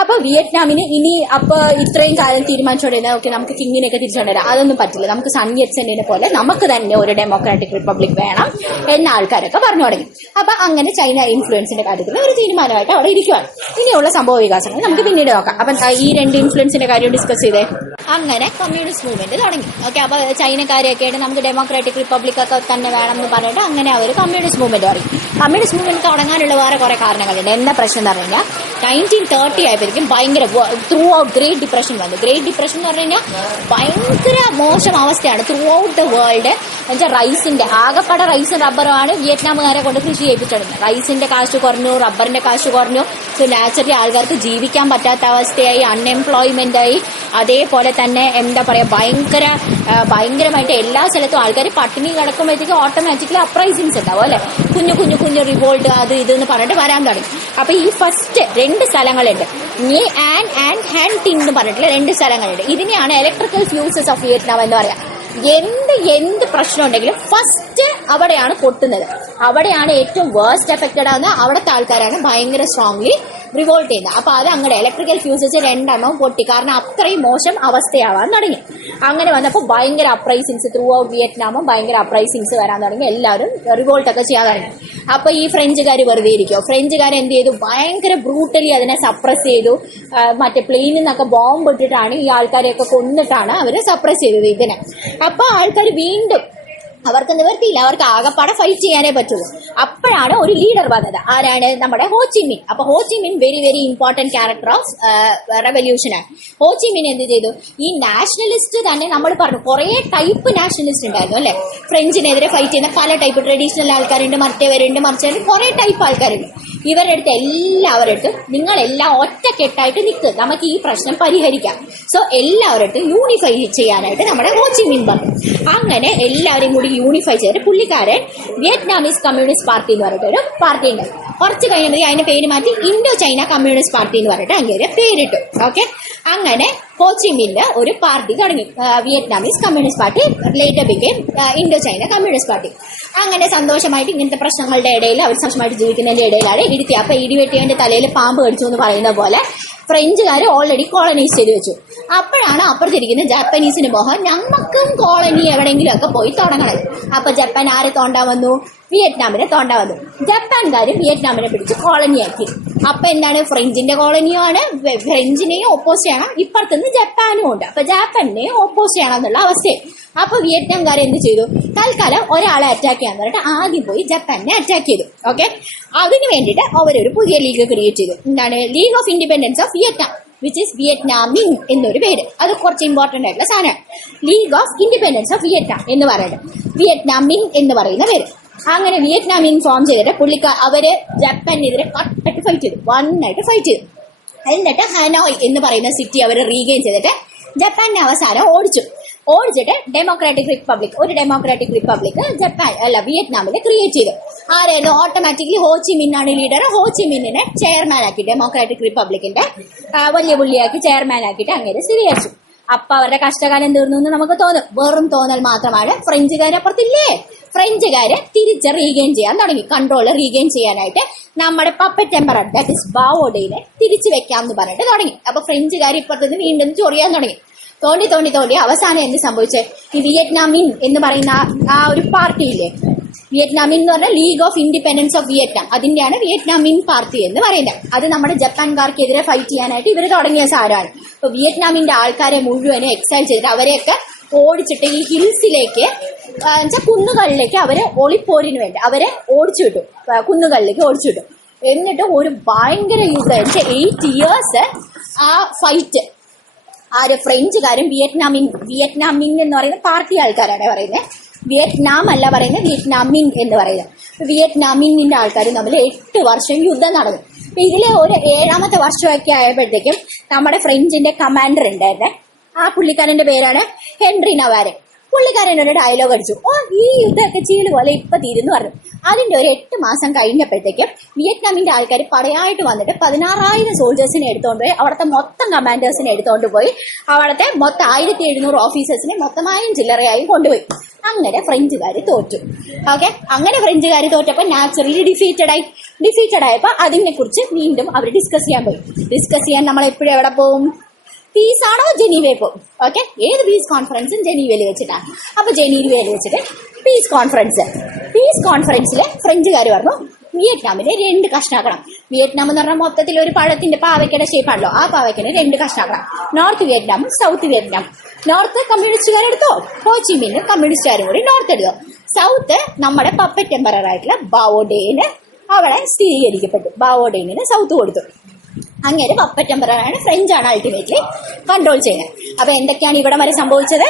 അപ്പൊ വിയറ്റ്നാമിന് ഇനി അപ്പൊ ഇത്രയും കാലം തീരുമാനിച്ചോണ്ടിരുന്ന ഓക്കെ നമുക്ക് കിങ്ങിനെയൊക്കെ തിരിച്ചുകൊണ്ടുവരാം, അതൊന്നും പറ്റില്ല, നമുക്ക് സൺ യറ്റ്സെന്നിനെ പോലെ നമുക്ക് തന്നെ ഒരു ഡെമോക്രാറ്റിക് റിപ്പബ്ലിക് വേണം എന്ന ആൾക്കാരൊക്കെ പറഞ്ഞു തുടങ്ങി. അപ്പൊ അങ്ങനെ ചൈന ഇൻഫ്ലുവൻസിന്റെ കാര്യത്തിൽ ഒരു തീരുമാനമായിട്ട് അവിടെ ഇരിക്കുവാണ്. ഇനിയുള്ള സംഭവ വികാസങ്ങൾ നമുക്ക് പിന്നീട് നോക്കാം. അപ്പൊ ഈ രണ്ട് ഇൻഫ്ലുവൻസിന്റെ കാര്യം ഡിസ്കസ് ചെയ്തേ. അങ്ങനെ കമ്മ്യൂണിസ്റ്റ് മൂവ്മെന്റ് തുടങ്ങി. ഓക്കെ, അപ്പൊ ചൈനക്കാരെയൊക്കെ ആയിട്ട് നമുക്ക് ഡെമോക്രാറ്റിക് റിപ്പബ്ലിക് ഒക്കെ തന്നെ വേണം എന്ന് പറഞ്ഞിട്ട് അങ്ങനെ അവർ കമ്മ്യൂണിസ്റ്റ് മൂവ്മെന്റ് തുടങ്ങി. കമ്മ്യൂണിസ്റ്റ് മൂവ്മെന്റ് തുടങ്ങാനുള്ള വേറെ കുറെ കാരണങ്ങളുണ്ട്. എന്താ പ്രശ്നം എന്ന് പറഞ്ഞു കഴിഞ്ഞാൽ 1930 ആയപ്പോഴേക്കും ഭയങ്കര ത്രൂ ഔട്ട് ഗ്രേറ്റ് ഡിപ്രഷൻ വന്നു. ഗ്രേറ്റ് ഡിപ്രഷൻ എന്ന് പറഞ്ഞു കഴിഞ്ഞാൽ ഭയങ്കര മോശം അവസ്ഥയാണ് ത്രൂ ഔട്ട് ദ വേൾഡ്. എന്നുവെച്ചാൽ റൈസിന്റെ ആകെപ്പാടെ റൈസും റബ്ബറുമാണ് വിയറ്റ്നാമുകാരെ കൊണ്ട് കൃഷി ചെയ്യിപ്പിച്ചിരുന്നത്. റൈസിന്റെ കാശ് കുറഞ്ഞു, റബ്ബറിന്റെ കാശ് കുറഞ്ഞു. സോ നാച്ചുറലി ആൾക്കാർക്ക് ജീവിക്കാൻ പറ്റാത്ത അവസ്ഥയായി, അൺഎംപ്ലോയ്മെന്റ് ആയി. അതേപോലെ തന്നെ എന്താ പറയാ ഭയങ്കരമായിട്ട് എല്ലാ സ്ഥലത്തും ആൾക്കാർ പട്ടിണി കിടക്കുമ്പോഴത്തേക്ക് ഓട്ടോമാറ്റിക്കലി അപ്രൈസിങ്സ് ഉണ്ടാവും അല്ലെ. കുഞ്ഞു കുഞ്ഞു കുഞ്ഞു റിവോൾട്ട് അത് ഇതെന്ന് പറഞ്ഞിട്ട് വരാൻ തുടങ്ങി. അപ്പൊ ഈ ഫസ്റ്റ് 2 സ്ഥലങ്ങളുണ്ട്, ആൻഡ് ഹാൻടിങ് എന്ന് പറഞ്ഞിട്ടുള്ള 2 സ്ഥലങ്ങളുണ്ട്. ഇതിനെയാണ് ഇലക്ട്രിക്കൽ ഫ്യൂസസ് ഓഫ് വിയറ്റ്നാം എന്ന് പറയാം. എന്ത് പ്രശ്നം ഉണ്ടെങ്കിലും ഫസ്റ്റ് അവിടെയാണ് പൊട്ടുന്നത്, അവിടെയാണ് ഏറ്റവും വേഴ്സ്റ്റ് എഫക്റ്റഡ് ആവുന്നത്, അവിടുത്തെ ആൾക്കാരാണ് ഭയങ്കര സ്ട്രോങ്ലി റിവോൾട്ട് ചെയ്യുന്നത്. അപ്പൊ അത് അങ്ങനെ ഇലക്ട്രിക്കൽ ഫ്യൂസസ് 2 പൊട്ടി, കാരണം അത്രയും മോശം അവസ്ഥയാവാൻ തുടങ്ങി. അങ്ങനെ വന്നപ്പോൾ ഭയങ്കര അപ്രൈസിങ്സ് ത്രൂ ഔട്ട് വിയറ്റ്നാമും ഭയങ്കര അപ്രൈസിങ്സ് വരാൻ തുടങ്ങി. എല്ലാവരും റിവോൾട്ട് ഒക്കെ ചെയ്യാൻ തുടങ്ങി. അപ്പൊ ഈ ഫ്രഞ്ചുകാർ വെറുതെ ഇരിക്കുമോ? ഫ്രഞ്ചുകാർ എന്ത് ചെയ്തു? ഭയങ്കര ബ്രൂട്ടലി അതിനെ സപ്രസ് ചെയ്തു. മറ്റേ പ്ലെയിനിൽ നിന്നൊക്കെ ബോംബ് ഇട്ടിട്ടാണ് ഈ ആൾക്കാരെയൊക്കെ കൊന്നിട്ടാണ് അവര് സപ്രസ് ചെയ്തത് ഇതിനെ. അപ്പൊ ആൾക്കാർ വീണ്ടും അവർക്ക് നിവർത്തിയില്ല, അവർക്ക് ആകെപ്പാടെ ഫൈറ്റ് ചെയ്യാനേ പറ്റുള്ളൂ. അപ്പോഴാണ് ഒരു ലീഡർ വന്നത്. ആരാണ്? നമ്മുടെ ഹോച്ചിമിൻ. അപ്പൊ Ho Chi Minh very very important character of റെവല്യൂഷനാണ്. ഹോച്ചിമിൻ എന്ത് ചെയ്തു? ഈ നാഷണലിസ്റ്റ് തന്നെ നമ്മൾ പറഞ്ഞു കുറെ ടൈപ്പ് നാഷണലിസ്റ്റ് ഉണ്ടായിരുന്നു അല്ലെ. ഫ്രഞ്ചിനെതിരെ ഫൈറ്റ് ചെയ്യുന്ന പല ടൈപ്പ് ട്രഡീഷണൽ ആൾക്കാരുണ്ട്, മറിച്ചവരുണ്ട്, കുറെ ടൈപ്പ് ആൾക്കാരുണ്ട്. ഇവരുടെ അടുത്ത് എല്ലാവരുടെ നിങ്ങളെല്ലാം ഒറ്റക്കെട്ടായിട്ട് നിൽക്കുക, നമുക്ക് ഈ പ്രശ്നം പരിഹരിക്കാം. സോ എല്ലാവരുടെ യൂണിഫൈ ചെയ്യാനായിട്ട് നമ്മുടെ ഹോച്ചിമിൻ പറഞ്ഞു. അങ്ങനെ എല്ലാവരെയും കൂടി യൂണിഫൈ ചെയ്തിട്ട് പുള്ളിക്കാരൻ വിയറ്റ്നാമീസ് കമ്മ്യൂണിസ്റ്റ് പാർട്ടി എന്ന് പറഞ്ഞിട്ട് ഒരു പാർട്ടി ഉണ്ട്. കുറച്ച് കഴിഞ്ഞപ്പോൾ അതിന്റെ പേര് മാറ്റി ഇൻഡോ ചൈന കമ്മ്യൂണിസ്റ്റ് പാർട്ടി എന്ന് പറഞ്ഞിട്ട് അങ്ങനെ പേരിട്ടു. ഓക്കെ, അങ്ങനെ ഹോച്ചിമിന്റെ ഒരു പാർട്ടി തുടങ്ങി, Vietnamese communist party, later became Indo China communist party. അങ്ങനെ സന്തോഷമായിട്ട് ഇങ്ങനത്തെ പ്രശ്നങ്ങളുടെ ഇടയിൽ അവർ സന്തോഷമായിട്ട് ജീവിക്കുന്നതിന്റെ ഇടയിലാണ് ഇടുത്തി. അപ്പൊ ഇടിവെട്ടിയവന്റെ തലയിൽ പാമ്പ് കടിച്ചു എന്ന് പറയുന്ന പോലെ ഫ്രഞ്ചുകാർ ഓൾറെഡി കോളനൈസ് ചെയ്ത് വെച്ചു. അപ്പോഴാണ് അപ്പുറത്തിരിക്കുന്ന ജാപ്പനീസിന് മോഹം ഞമ്മക്കും കോളനി എവിടെയെങ്കിലും ഒക്കെ പോയി തുടങ്ങണം. അപ്പൊ ജപ്പാൻ ആരെ തോണ്ടാൻ വന്നു? വിയറ്റ്നാമിനെ തോണ്ടാൻ വന്നു. ജപ്പാൻകാർ വിയറ്റ്നാമിനെ പിടിച്ച് കോളനിയാക്കി. അപ്പൊ എന്താണ്? ഫ്രഞ്ചിന്റെ കോളനിയും ആണ്, ഫ്രഞ്ചിനെയും ഓപ്പോസ് ചെയ്യണം, ഇപ്പുറത്തുനിന്ന് ജപ്പാനും ഉണ്ട്. അപ്പൊ ജപ്പാനെയും ഓപ്പോസ് ചെയ്യണം എന്നുള്ള അവസ്ഥയായി. അപ്പൊ വിയറ്റ്നാംകാർ എന്ത് ചെയ്തു? തൽക്കാലം ഒരാളെ അറ്റാക്ക് ചെയ്യാൻ പറഞ്ഞിട്ട് ആദ്യം പോയി ജപ്പാനെ അറ്റാക്ക് ചെയ്തു. ഓക്കെ, അതിന് വേണ്ടിയിട്ട് അവരൊരു പുതിയ ലീഗ് ക്രിയേറ്റ് ചെയ്തു. എന്താണ്? League of independence of Vietnam, which is Viet Minh എന്നൊരു പേര്. അത് കുറച്ച് ഇമ്പോർട്ടന്റ് ആയിട്ടുള്ള സാധനമാണ്. League of independence of Vietnam എന്ന് പറയുന്നത് വിയറ്റ്നാമിൻ എന്ന് പറയുന്ന പേര്. അങ്ങനെ വിയറ്റ്നാമിൻ ഫോം ചെയ്തിട്ട് അവര് ജപ്പാനെതിരെ കട്ടായിട്ട് ഫൈറ്റ് ചെയ്തു, വണ്ണായിട്ട് ഫൈറ്റ് ചെയ്തു. എന്നിട്ട് ഹനോയ് എന്ന് പറയുന്ന സിറ്റി അവർ റീഗെയിൻ ചെയ്തിട്ട് ജപ്പാനെ അവസാനം ഓടിച്ചിട്ട് ഒരു ഡെമോക്രാറ്റിക് റിപ്പബ്ലിക് വിയറ്റ്നാമിൽ ക്രിയേറ്റ് ചെയ്തു. ആരായിരുന്നു? ഓട്ടോമാറ്റിക്കലി ഹോച്ചിമിൻ ആണ് ലീഡർ. ഹോച്ചിമിനെ ചെയർമാൻ ആക്കി, ഡെമോക്രാറ്റിക് റിപ്പബ്ലിക്കിന്റെ വലിയ പുള്ളിയാക്കി ചെയർമാൻ ആക്കിയിട്ട് അങ്ങനെ സ്ഥിരീകരിച്ചു. അപ്പൊ അവരുടെ കഷ്ടകാലം തീർന്നു എന്ന് നമുക്ക് തോന്നും. വെറും തോന്നൽ മാത്രമാണ്. ഫ്രഞ്ചുകാരപ്പുറത്തില്ലേ? ഫ്രഞ്ചുകാര് തിരിച്ച് റീഗെയിൻ ചെയ്യാൻ തുടങ്ങി, കൺട്രോൾ റീഗെയിൻ ചെയ്യാനായിട്ട് നമ്മുടെ പപ്പറ്റ് എംപറർ ദാറ്റ് ഇസ് ബാവോഡയിനെ തിരിച്ചു വെക്കാം എന്ന് പറഞ്ഞിട്ട് തുടങ്ങി. അപ്പൊ ഫ്രഞ്ചുകാർ ഇപ്പുറത്തുനിന്ന് വീണ്ടും ചൊറിയാൻ തുടങ്ങി. തോണ്ടി അവസാനം എന്ത് സംഭവിച്ചേ? ഈ വിയറ്റ്നാമിൻ എന്ന് പറയുന്ന ആ ഒരു പാർട്ടിയില്ലേ, വിയറ്റ്നാമിൻ എന്ന് പറഞ്ഞാൽ league of independence of Vietnam, അതിന്റെയാണ് വിയറ്റ്നാമിൻ പാർട്ടി എന്ന് പറയുന്നത്. അത് നമ്മുടെ ജപ്പാൻകാർക്കെതിരെ ഫൈറ്റ് ചെയ്യാനായിട്ട് ഇവർ തുടങ്ങിയ സാധനമാണ്. അപ്പൊ വിയറ്റ്നാമിന്റെ ആൾക്കാരെ മുഴുവനെ എക്സൈൽ ചെയ്തിട്ട് അവരെയൊക്കെ ഓടിച്ചിട്ട് ഈ ഹിൽസിലേക്ക്, കുന്നുകളിലേക്ക് അവരെ ഒളിപ്പോരിന് വേണ്ടി അവരെ ഓടിച്ചു വിട്ടു, കുന്നുകളിലേക്ക് ഓടിച്ചു വിട്ടു. എന്നിട്ട് ഒരു ഭയങ്കര യുദ്ധം, 8 years ആ ഫൈറ്റ്. ആര്? ഫ്രഞ്ചുകാരും വിയറ്റ്നാമിൻ എന്ന് പറയുന്ന പാർട്ടി ആൾക്കാരാണ് പറയുന്നത്. വിയറ്റ്നാം അല്ല പറയുന്നത്, വിയറ്റ്നാമിൻ എന്ന് പറയുന്നത്. വിയറ്റ്നാമിന്റെ ആൾക്കാരും തമ്മിൽ 8 വർഷം യുദ്ധം നടന്നു. അപ്പൊ ഇതിലെ ഒരു 7ാമത്തെ വർഷമൊക്കെ ആയപ്പോഴത്തേക്കും നമ്മുടെ ഫ്രഞ്ചിന്റെ കമാൻഡർ ഉണ്ടായിരുന്നെ, ആ പുള്ളിക്കാരന്റെ പേരാണ് ഹെൻറി നവാരെ. പുള്ളിക്കാരൻ ഒരു ഡയലോഗ് അടിച്ചു, ഈ യുദ്ധമൊക്കെ ചീള് പോലെ ഇപ്പൊ തീരുന്നു പറഞ്ഞു. അതിന്റെ ഒരു 8 മാസം കഴിഞ്ഞപ്പോഴത്തേക്കും വിയറ്റ്നാമിന്റെ ആൾക്കാർ പടയായിട്ട് വന്നിട്ട് 16,000 സോൾജേഴ്സിനെ എടുത്തോണ്ട് പോയി, അവിടുത്തെ മൊത്തം കമാൻഡേഴ്സിനെ എടുത്തോണ്ട് പോയി, അവിടുത്തെ മൊത്തം 1,700 ഓഫീസേഴ്സിനെ മൊത്തമായും ചില്ലറയായും കൊണ്ടുപോയി. അങ്ങനെ ഫ്രഞ്ചുകാർ തോറ്റു. ഓക്കെ, അങ്ങനെ ഫ്രഞ്ചുകാർ തോറ്റപ്പോൾ നാച്ചുറലി ഡിഫീറ്റഡ് ആയപ്പോൾ അതിനെ കുറിച്ച് വീണ്ടും അവർ ഡിസ്കസ് ചെയ്യാൻ നമ്മൾ എപ്പോഴും എവിടെ പോകും? പീസ് ആണോ ജനീവയിൽ പോകും. ഓക്കെ, ഏത് പീസ് കോൺഫറൻസും ജനീവയിൽ വെച്ചിട്ടാണ്. അപ്പൊ ജനീവയിൽ വെച്ചിട്ട് പീസ് കോൺഫറൻസിൽ ഫ്രഞ്ചുകാർ പറഞ്ഞു വിയറ്റ്നാമിനെ 2 കഷ്ണാക്കണം. വിയറ്റ്നാം എന്ന് പറഞ്ഞാൽ മൊത്തത്തിൽ ഒരു പഴത്തിന്റെ പാവയ്ക്കയുടെ ഷേപ്പാണല്ലോ. ആ പാവയ്ക്കനെ 2 കഷ്ണാക്കണം. നോർത്ത് വിയറ്റ്നാമും സൗത്ത് വിയറ്റ്നാം. നോർത്ത് കമ്മ്യൂണിസ്റ്റുകാരെടുത്തോ, ഹോച്ചിമിന്നും കമ്മ്യൂണിസ്റ്റുകാരും കൂടി നോർത്ത് എടുത്തോ. സൗത്ത് നമ്മുടെ പപ്പറ്റ് എംപറർ ആയിട്ടുള്ള ബാവോഡേന് അവിടെ സ്ഥിരീകരിക്കപ്പെട്ടു. ബാവോഡേനിന് സൗത്ത് കൊടുത്തു. അങ്ങനെ പപ്പറ്റ് എംപററാണ്, ഫ്രഞ്ചാണ് അൾട്ടിമേറ്റ്ലി കൺട്രോൾ ചെയ്യുന്നത്. അപ്പൊ എന്തൊക്കെയാണ് ഇവിടെ വരെ സംഭവിച്ചത്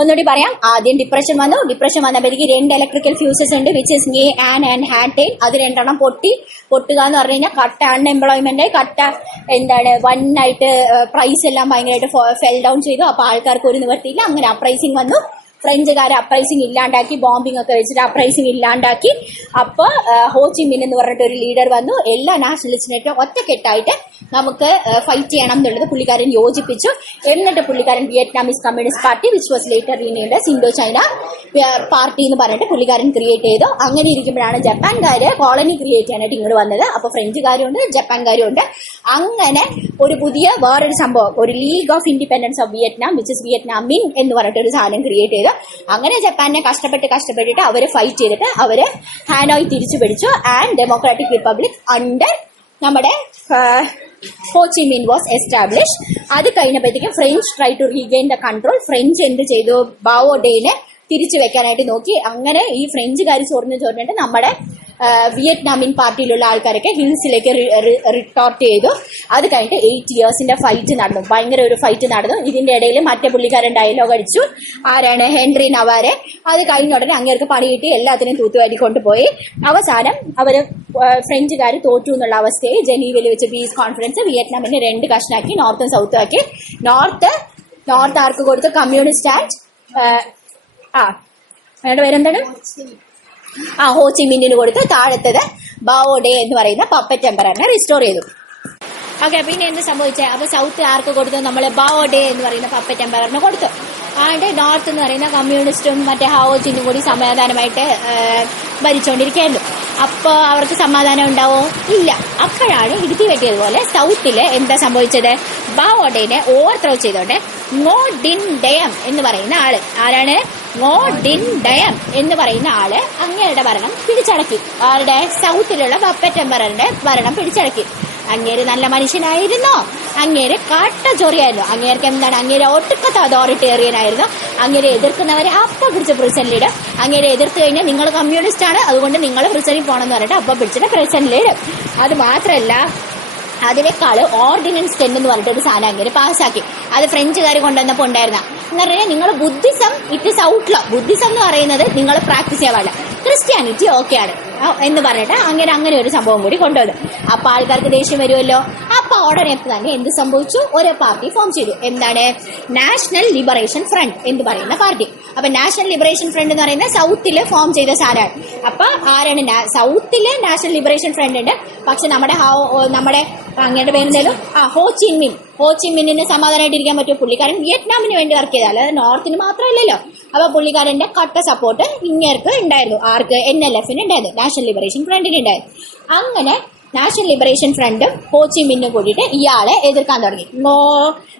ഒന്നുകൂടി പറയാം. ആദ്യം ഡിപ്രഷൻ വന്നപ്പോഴേക്ക് 2 ഇലക്ട്രിക്കൽ ഫ്യൂസസ് ഉണ്ട്, വിച്ച് ഇസ് മേ ആൻഡ് ഹാൻഡെയിൻ. അത് 2 പൊട്ടുക എന്ന് പറഞ്ഞു കഴിഞ്ഞാൽ കട്ട അൺഎംപ്ലോയ്മെന്റ്, കട്ട വന്നായിട്ട് പ്രൈസ് എല്ലാം ഭയങ്കരമായിട്ട് ഫെൽ ഡൗൺ ചെയ്തു. അപ്പൊ ആൾക്കാർക്ക് ഒരു നിവർത്തിയില്ല. അങ്ങനെ അപ്രൈസിങ് വന്നു. ഫ്രഞ്ചുകാർ അപ്രൈസിങ് ഇല്ലാണ്ടാക്കി, ബോംബിംഗ് ഒക്കെ വെച്ചിട്ട് അപ്രൈസിങ് ഇല്ലാണ്ടാക്കി. അപ്പൊ ഹോച്ചിമിൻ എന്ന് പറഞ്ഞിട്ട് ഒരു ലീഡർ വന്നു. എല്ലാ നാഷണലിസ്റ്റിനായിട്ട് ഒറ്റക്കെട്ടായിട്ട് നമുക്ക് ഫൈറ്റ് ചെയ്യണം എന്നുള്ളത് പുള്ളിക്കാരൻ യോജിപ്പിച്ചു. എന്നിട്ട് പുള്ളിക്കാരൻ Vietnamese communist party, which was later renamed as Indo-China party എന്ന് പറഞ്ഞിട്ട് പുള്ളിക്കാരൻ ക്രിയേറ്റ് ചെയ്തു. അങ്ങനെ ഇരിക്കുമ്പോഴാണ് ജപ്പാൻകാര് കോളനി ക്രിയേറ്റ് ചെയ്യാനായിട്ട് ഇങ്ങോട്ട് വന്നത്. അപ്പൊ ഫ്രഞ്ചുകാരും ഉണ്ട്, ജപ്പാൻകാരും ഉണ്ട്. അങ്ങനെ ഒരു പുതിയ വേറൊരു സംഭവം, ഒരു league of independence of Vietnam, which is Viet Minh എന്ന് പറഞ്ഞിട്ട് ഒരു സാധനം ക്രിയേറ്റ് ചെയ്തു. അങ്ങനെ ജപ്പാനെ കഷ്ടപ്പെട്ടിട്ട് അവര് ഫൈറ്റ് ചെയ്തിട്ട് അവര് ഹാനോയ് തിരിച്ചു പിടിച്ചു. ആൻഡ് ഡെമോക്രാറ്റിക് റിപ്പബ്ലിക് അണ്ടർ നമ്മുടെ ഹോച്ചിമിൻ വാസ് എസ്റ്റാബ്ലിഷ്. അത് കഴിഞ്ഞപ്പോഴത്തേക്കും French try to regain the control. French എന്ത് ചെയ്തു? ബാവോഡേനെ തിരിച്ചു വെക്കാനായിട്ട് നോക്കി. അങ്ങനെ ഈ ഫ്രഞ്ചുകാർ ചോർന്നിട്ട് നമ്മുടെ വിയറ്റ്നാമിൻ പാർട്ടിയിലുള്ള ആൾക്കാരൊക്കെ ഹിൽസിലേക്ക് റിട്ടോർട്ട് ചെയ്തു. അത് കഴിഞ്ഞിട്ട് 8 ഇയേഴ്സിന്റെ ഫൈറ്റ് നടന്നു. ഭയങ്കര ഒരു ഫൈറ്റ് നടന്നു. ഇതിന്റെ ഇടയിൽ മറ്റേ പുള്ളിക്കാരൻ ഡയലോഗ് അടിച്ചു. ആരാണ്? ഹെൻറി നവാരെ. അത് കഴിഞ്ഞ ഉടനെ അങ്ങേർക്ക് പണി കിട്ടി, എല്ലാത്തിനും തൂത്തുവാരി കൊണ്ടുപോയി. അവസാനം അവര് ഫ്രഞ്ചുകാർ തോറ്റു എന്നുള്ള അവസ്ഥയെ ജനീവയിൽ വെച്ച് പീസ് കോൺഫറൻസ് വിയറ്റ്നാമിനെ 2 കഷ്ണാക്കി, നോർത്തും സൗത്തും ആക്കി. നോർത്ത് ആർക്ക് കൊടുത്തു? കമ്മ്യൂണിസ്റ്റ് ആൻഡ് അവരുടെ പേരെന്താണ്? ഹോച്ചിമിന്നിന് കൊടുത്ത്. താഴത്തത് ബാവോഡേ എന്ന് പറയുന്ന പപ്പറ്റ് എംപററിനെ റിസ്റ്റോർ ചെയ്തു. ഓക്കെ, പിന്നെ എന്ത് സംഭവിച്ചത്? അപ്പൊ സൗത്ത് ആർക്ക് കൊടുത്തു? നമ്മള് ബാവോഡേ എന്ന് പറയുന്ന പപ്പറ്റ് എംപററിന് കൊടുത്തു. ആണ്ട് നോർത്ത് എന്ന് പറയുന്ന കമ്മ്യൂണിസ്റ്റും മറ്റേ ഹോച്ചിനും കൂടി സമാധാനമായിട്ട് ഭരിച്ചുകൊണ്ടിരിക്കുകയായിരുന്നു. അപ്പൊ അവർക്ക് സമാധാനം ഉണ്ടാവോ? ഇല്ല. അപ്പോഴാണ് ഇടുത്തി വെട്ടിയതുപോലെ സൗത്തില് എന്താ സംഭവിച്ചത്? ബാവോഡേനെ ഓവർത്രോ ചെയ്തോണ്ട് ngോ ഡിൻ ഡയം എന്ന് പറയുന്ന ആള്, ആരാണ്? ngോ ഡിൻ ഡയം എന്ന് പറയുന്ന ആള് അങ്ങേരുടെ ഭരണം പിടിച്ചടക്കി. ആരുടെ? സൗത്തിലുള്ള പപ്പറ്റ് എംപററിന്റെ ഭരണം പിടിച്ചടക്കി. അങ്ങേര് നല്ല മനുഷ്യനായിരുന്നോ? അങ്ങേര് കാട്ടച്ചൊറിയായിരുന്നു. അങ്ങേർക്ക് എന്താണ്? അങ്ങേര് ഒട്ടുക്കത്തെ അതോറിറ്റേറിയൻ ആയിരുന്നു. അങ്ങേരെ എതിർക്കുന്നവരെ അപ്പൊ പിടിച്ച് പ്രിസണിലിടും. അങ്ങേരെ എതിർത്ത് കഴിഞ്ഞാൽ നിങ്ങൾ കമ്മ്യൂണിസ്റ്റ് ആണ്, അതുകൊണ്ട് നിങ്ങൾ പ്രിസണിൽ പോകണമെന്ന് പറഞ്ഞിട്ട് അപ്പൊ പിടിച്ചിട്ട് പ്രിസണിലിടും. അത് മാത്രല്ല, അതിനേക്കാള് ഓർഡിനൻസ് 10 എന്ന് പറഞ്ഞിട്ട് ഒരു സാധനം അങ്ങനെ പാസ്സാക്കി. അത് ഫ്രഞ്ചുകാർ കൊണ്ടുവന്നപ്പോ ഉണ്ടായിരുന്ന എന്ന് പറഞ്ഞാൽ നിങ്ങൾ Buddhism it is outlaw. Buddhism എന്ന് പറയുന്നത് നിങ്ങൾ പ്രാക്ടീസ് ചെയ്യാൻ പാടില്ല, ക്രിസ്ത്യാനിറ്റി ഓക്കെയാണ് എന്ന് പറഞ്ഞിട്ട് അങ്ങനെ ഒരു സംഭവം കൂടി കൊണ്ടുവന്നു. അപ്പൊ ആൾക്കാർക്ക് ദേഷ്യം വരുമല്ലോ. അപ്പൊ ഉടനെ തന്നെ എന്ത് സംഭവിച്ചു? ഒരു പാർട്ടി ഫോം ചെയ്തു. എന്താണ്? നാഷണൽ ലിബറേഷൻ ഫ്രണ്ട് എന്ന് പറയുന്ന പാർട്ടി. അപ്പൊ നാഷണൽ ലിബറേഷൻ ഫ്രണ്ട് എന്ന് പറയുന്ന സൗത്തില് ഫോം ചെയ്ത സാധനമാണ്. അപ്പൊ ആരാണ്? സൗത്തില് നാഷണൽ ലിബറേഷൻ ഫ്രണ്ട് ഉണ്ട്. പക്ഷെ നമ്മുടെ അങ്ങയുടെ പേരെന്തേലും ഹോച്ചിമിന്നിന് സമാധാനമായിട്ട് ഇരിക്കാൻ പറ്റുമോ? പുള്ളിക്കാരൻ വിയറ്റ്നാമിന് വേണ്ടി വർക്ക് ചെയ്ത, അല്ലാതെ നോർത്തിന് മാത്രമല്ലല്ലോ. അപ്പൊ പുള്ളിക്കാരന്റെ കട്ട സപ്പോർട്ട് ഇങ്ങേർക്ക് ഉണ്ടായിരുന്നു. ആർക്ക്? NLFന് ഉണ്ടായിരുന്നു, നാഷണൽ ലിബറേഷൻ ഫ്രണ്ടിന് ഉണ്ടായിരുന്നു. അങ്ങനെ നാഷണൽ ലിബറേഷൻ ഫ്രണ്ടും ഹോച്ചിമിന്നും കൂടിയിട്ട് ഇയാളെ എതിർക്കാൻ തുടങ്ങി.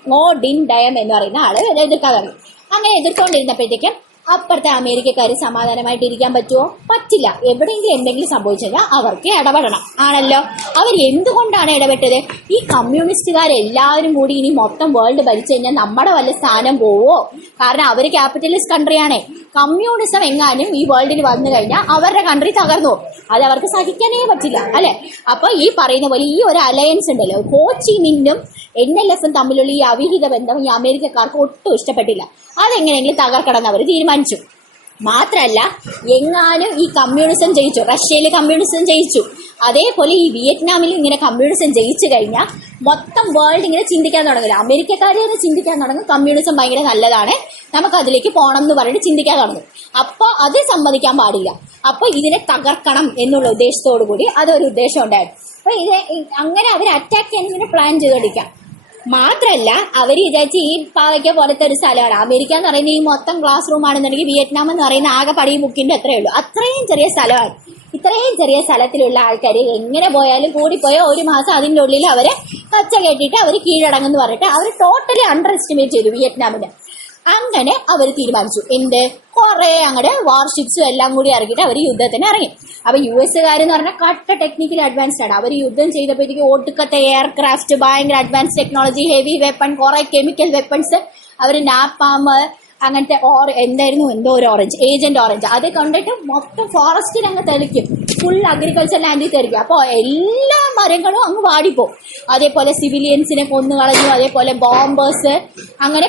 ngോ ഡിൻ ഡയം എന്ന് പറയുന്ന ആള് എതിർക്കാൻ തുടങ്ങി. അങ്ങനെ എതിർത്തോണ്ടിരുന്നപ്പോഴത്തേക്കും അപ്പുറത്തെ അമേരിക്കക്കാർ സമാധാനമായിട്ട് ഇരിക്കാൻ പറ്റുമോ? പറ്റില്ല. എവിടെയെങ്കിലും എന്തെങ്കിലും സംഭവിച്ചാൽ അവർക്ക് ഇടപെടണം ആണല്ലോ. അവർ എന്തുകൊണ്ടാണ് ഇടപെട്ടത്? ഈ കമ്മ്യൂണിസ്റ്റുകാരെല്ലാവരും കൂടി ഇനി മൊത്തം വേൾഡ് ഭരിച്ചു കഴിഞ്ഞാൽ നമ്മുടെ വല്ല സ്ഥാനം പോവോ? കാരണം അവര് ക്യാപിറ്റലിസ്റ്റ് കൺട്രിയാണേ. കമ്മ്യൂണിസം എങ്ങാനും ഈ വേൾഡിൽ വന്നു കഴിഞ്ഞാൽ അവരുടെ കൺട്രി തകർന്നു. അത് അവർക്ക് സഹിക്കാനേ പറ്റില്ല, അല്ലെ? അപ്പൊ ഈ പറയുന്ന പോലെ ഈ ഒരു അലയൻസ് ഉണ്ടല്ലോ, ഹോച്ചിമിന്നും NLFും തമ്മിലുള്ള ഈ അവിഹിത ബന്ധം ഈ അമേരിക്കക്കാർക്ക് ഒട്ടും ഇഷ്ടപ്പെട്ടില്ല. അതെങ്ങനെയെങ്കിലും തകർക്കണം എന്ന് അവർ തീരുമാനിച്ചു. മാത്രല്ല, എങ്ങാനും ഈ കമ്മ്യൂണിസം ജയിച്ചു, റഷ്യയിൽ കമ്മ്യൂണിസം ജയിച്ചു, അതേപോലെ ഈ വിയറ്റ്നാമിലും ഇങ്ങനെ കമ്മ്യൂണിസം ജയിച്ചു കഴിഞ്ഞാൽ മൊത്തം വേൾഡ് ഇങ്ങനെ ചിന്തിക്കാൻ തുടങ്ങില്ല. അമേരിക്കക്കാരെ തന്നെ ചിന്തിക്കാൻ തുടങ്ങും, കമ്മ്യൂണിസം ഭയങ്കര നല്ലതാണ്, നമുക്ക് അതിലേക്ക് പോകണം എന്ന് പറഞ്ഞിട്ട് ചിന്തിക്കാൻ തുടങ്ങും. അപ്പൊ അത് സമ്മതിക്കാൻ പാടില്ല. അപ്പൊ ഇതിനെ തകർക്കണം എന്നുള്ള ഉദ്ദേശത്തോടു കൂടി അതൊരു ഉദ്ദേശം ഉണ്ടായിരുന്നു. അപ്പൊ അങ്ങനെ അവർ അറ്റാക്ക് ചെയ്യാൻ പ്ലാൻ ചെയ്തോണ്ടിരിക്കാം. മാത്രല്ല അവര് വിചാരിച്ച് ഈ പാവയ്ക്ക പോലത്തെ ഒരു സ്ഥലമാണ് അമേരിക്ക എന്ന് പറയുന്ന ഈ മൊത്തം ക്ലാസ് റൂം ആണെന്നുണ്ടെങ്കിൽ വിയറ്റ്നാം എന്ന് പറയുന്ന ആകെ പടി ബുക്കിന്റെ അത്രയേ ഉള്ളൂ. അത്രയും ചെറിയ സ്ഥലമാണ്. ഇത്രയും ചെറിയ സ്ഥലത്തിലുള്ള ആൾക്കാർ എങ്ങനെ പോയാലും കൂടിപ്പോയ ഒരു മാസം അതിൻ്റെ ഉള്ളിൽ അവരെ കച്ച കേട്ടിട്ട് അവർ കീഴടങ്ങുമെന്ന് പറഞ്ഞിട്ട് അവർ ടോട്ടലി അണ്ടർ എസ്റ്റിമേറ്റ് ചെയ്തു വിയറ്റ്നാമിനെ. അങ്ങനെ അവർ തീരുമാനിച്ചു എന്ത് കുറെ അങ്ങടെ വാർഷിപ്സും എല്ലാം കൂടി ഇറങ്ങിയിട്ട് അവർ യുദ്ധത്തിന് ഇറങ്ങി. അപ്പൊ US-കാരെന്ന് പറഞ്ഞാൽ കട്ട ടെക്നിക്കലി അഡ്വാൻസ്ഡ് ആണ്. അവർ യുദ്ധം ചെയ്തപ്പോഴത്തേക്ക് ഒടുക്കത്തെ എയർക്രാഫ്റ്റ്, ഭയങ്കര അഡ്വാൻസ് ടെക്നോളജി, ഹെവി വെപ്പൺ, കുറെ കെമിക്കൽ വെപ്പൺസ്, അവർ നാപ്പാം അങ്ങനത്തെ എന്തോ ഒരു ഓറഞ്ച്, ഏജന്റ് ഓറഞ്ച്, അത് കണ്ടിട്ട് മൊത്തം ഫോറസ്റ്റിൽ അങ്ങ് തെളിക്കും. Full agriculture ലാൻഡിൽ തെളിക്കും. അപ്പോൾ എല്ലാ മരങ്ങളും അങ്ങ് വാടിപ്പോവും. അതേപോലെ സിവിലിയൻസിനെ കൊന്നു കളഞ്ഞു. അതേപോലെ ബോംബേഴ്സ്, അങ്ങനെ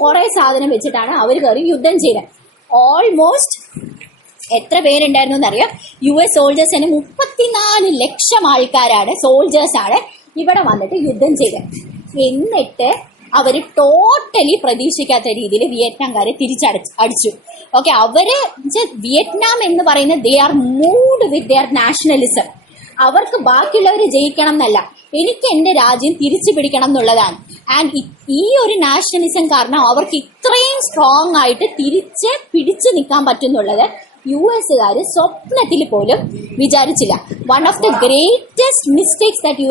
കുറെ സാധനം വെച്ചിട്ടാണ് അവർ കയറി യുദ്ധം ചെയ്തത്. ഓൾമോസ്റ്റ് എത്ര പേരുണ്ടായിരുന്നു എന്നറിയാം? US സോൾജേഴ്സിന് 34 ലക്ഷം ആൾക്കാരാണ്, സോൾജേഴ്സാണ് ഇവിടെ വന്നിട്ട് യുദ്ധം ചെയ്തത്. എന്നിട്ട് അവർ ടോട്ടലി പ്രതീക്ഷിക്കാത്ത രീതിയിൽ വിയറ്റ്നാംകാരെ തിരിച്ചടിച്ചു. ഓക്കെ, അവര് വിയറ്റ്നാം എന്ന് പറയുന്നത് they are mood with their nationalism. അവർക്ക് ബാക്കിയുള്ളവർ ജയിക്കണം എന്നല്ല, എനിക്ക് എന്റെ രാജ്യം തിരിച്ചു പിടിക്കണം എന്നുള്ളതാണ്. ആൻഡ് ഈ ഒരു നാഷണലിസം കാരണം അവർക്ക് ഇത്രയും സ്ട്രോങ് ആയിട്ട് തിരിച്ച് പിടിച്ചു നിൽക്കാൻ പറ്റുന്നുള്ളത് US-കാര് സ്വപ്നത്തിൽ പോലും വിചാരിച്ചില്ല. One of the greatest mistakes that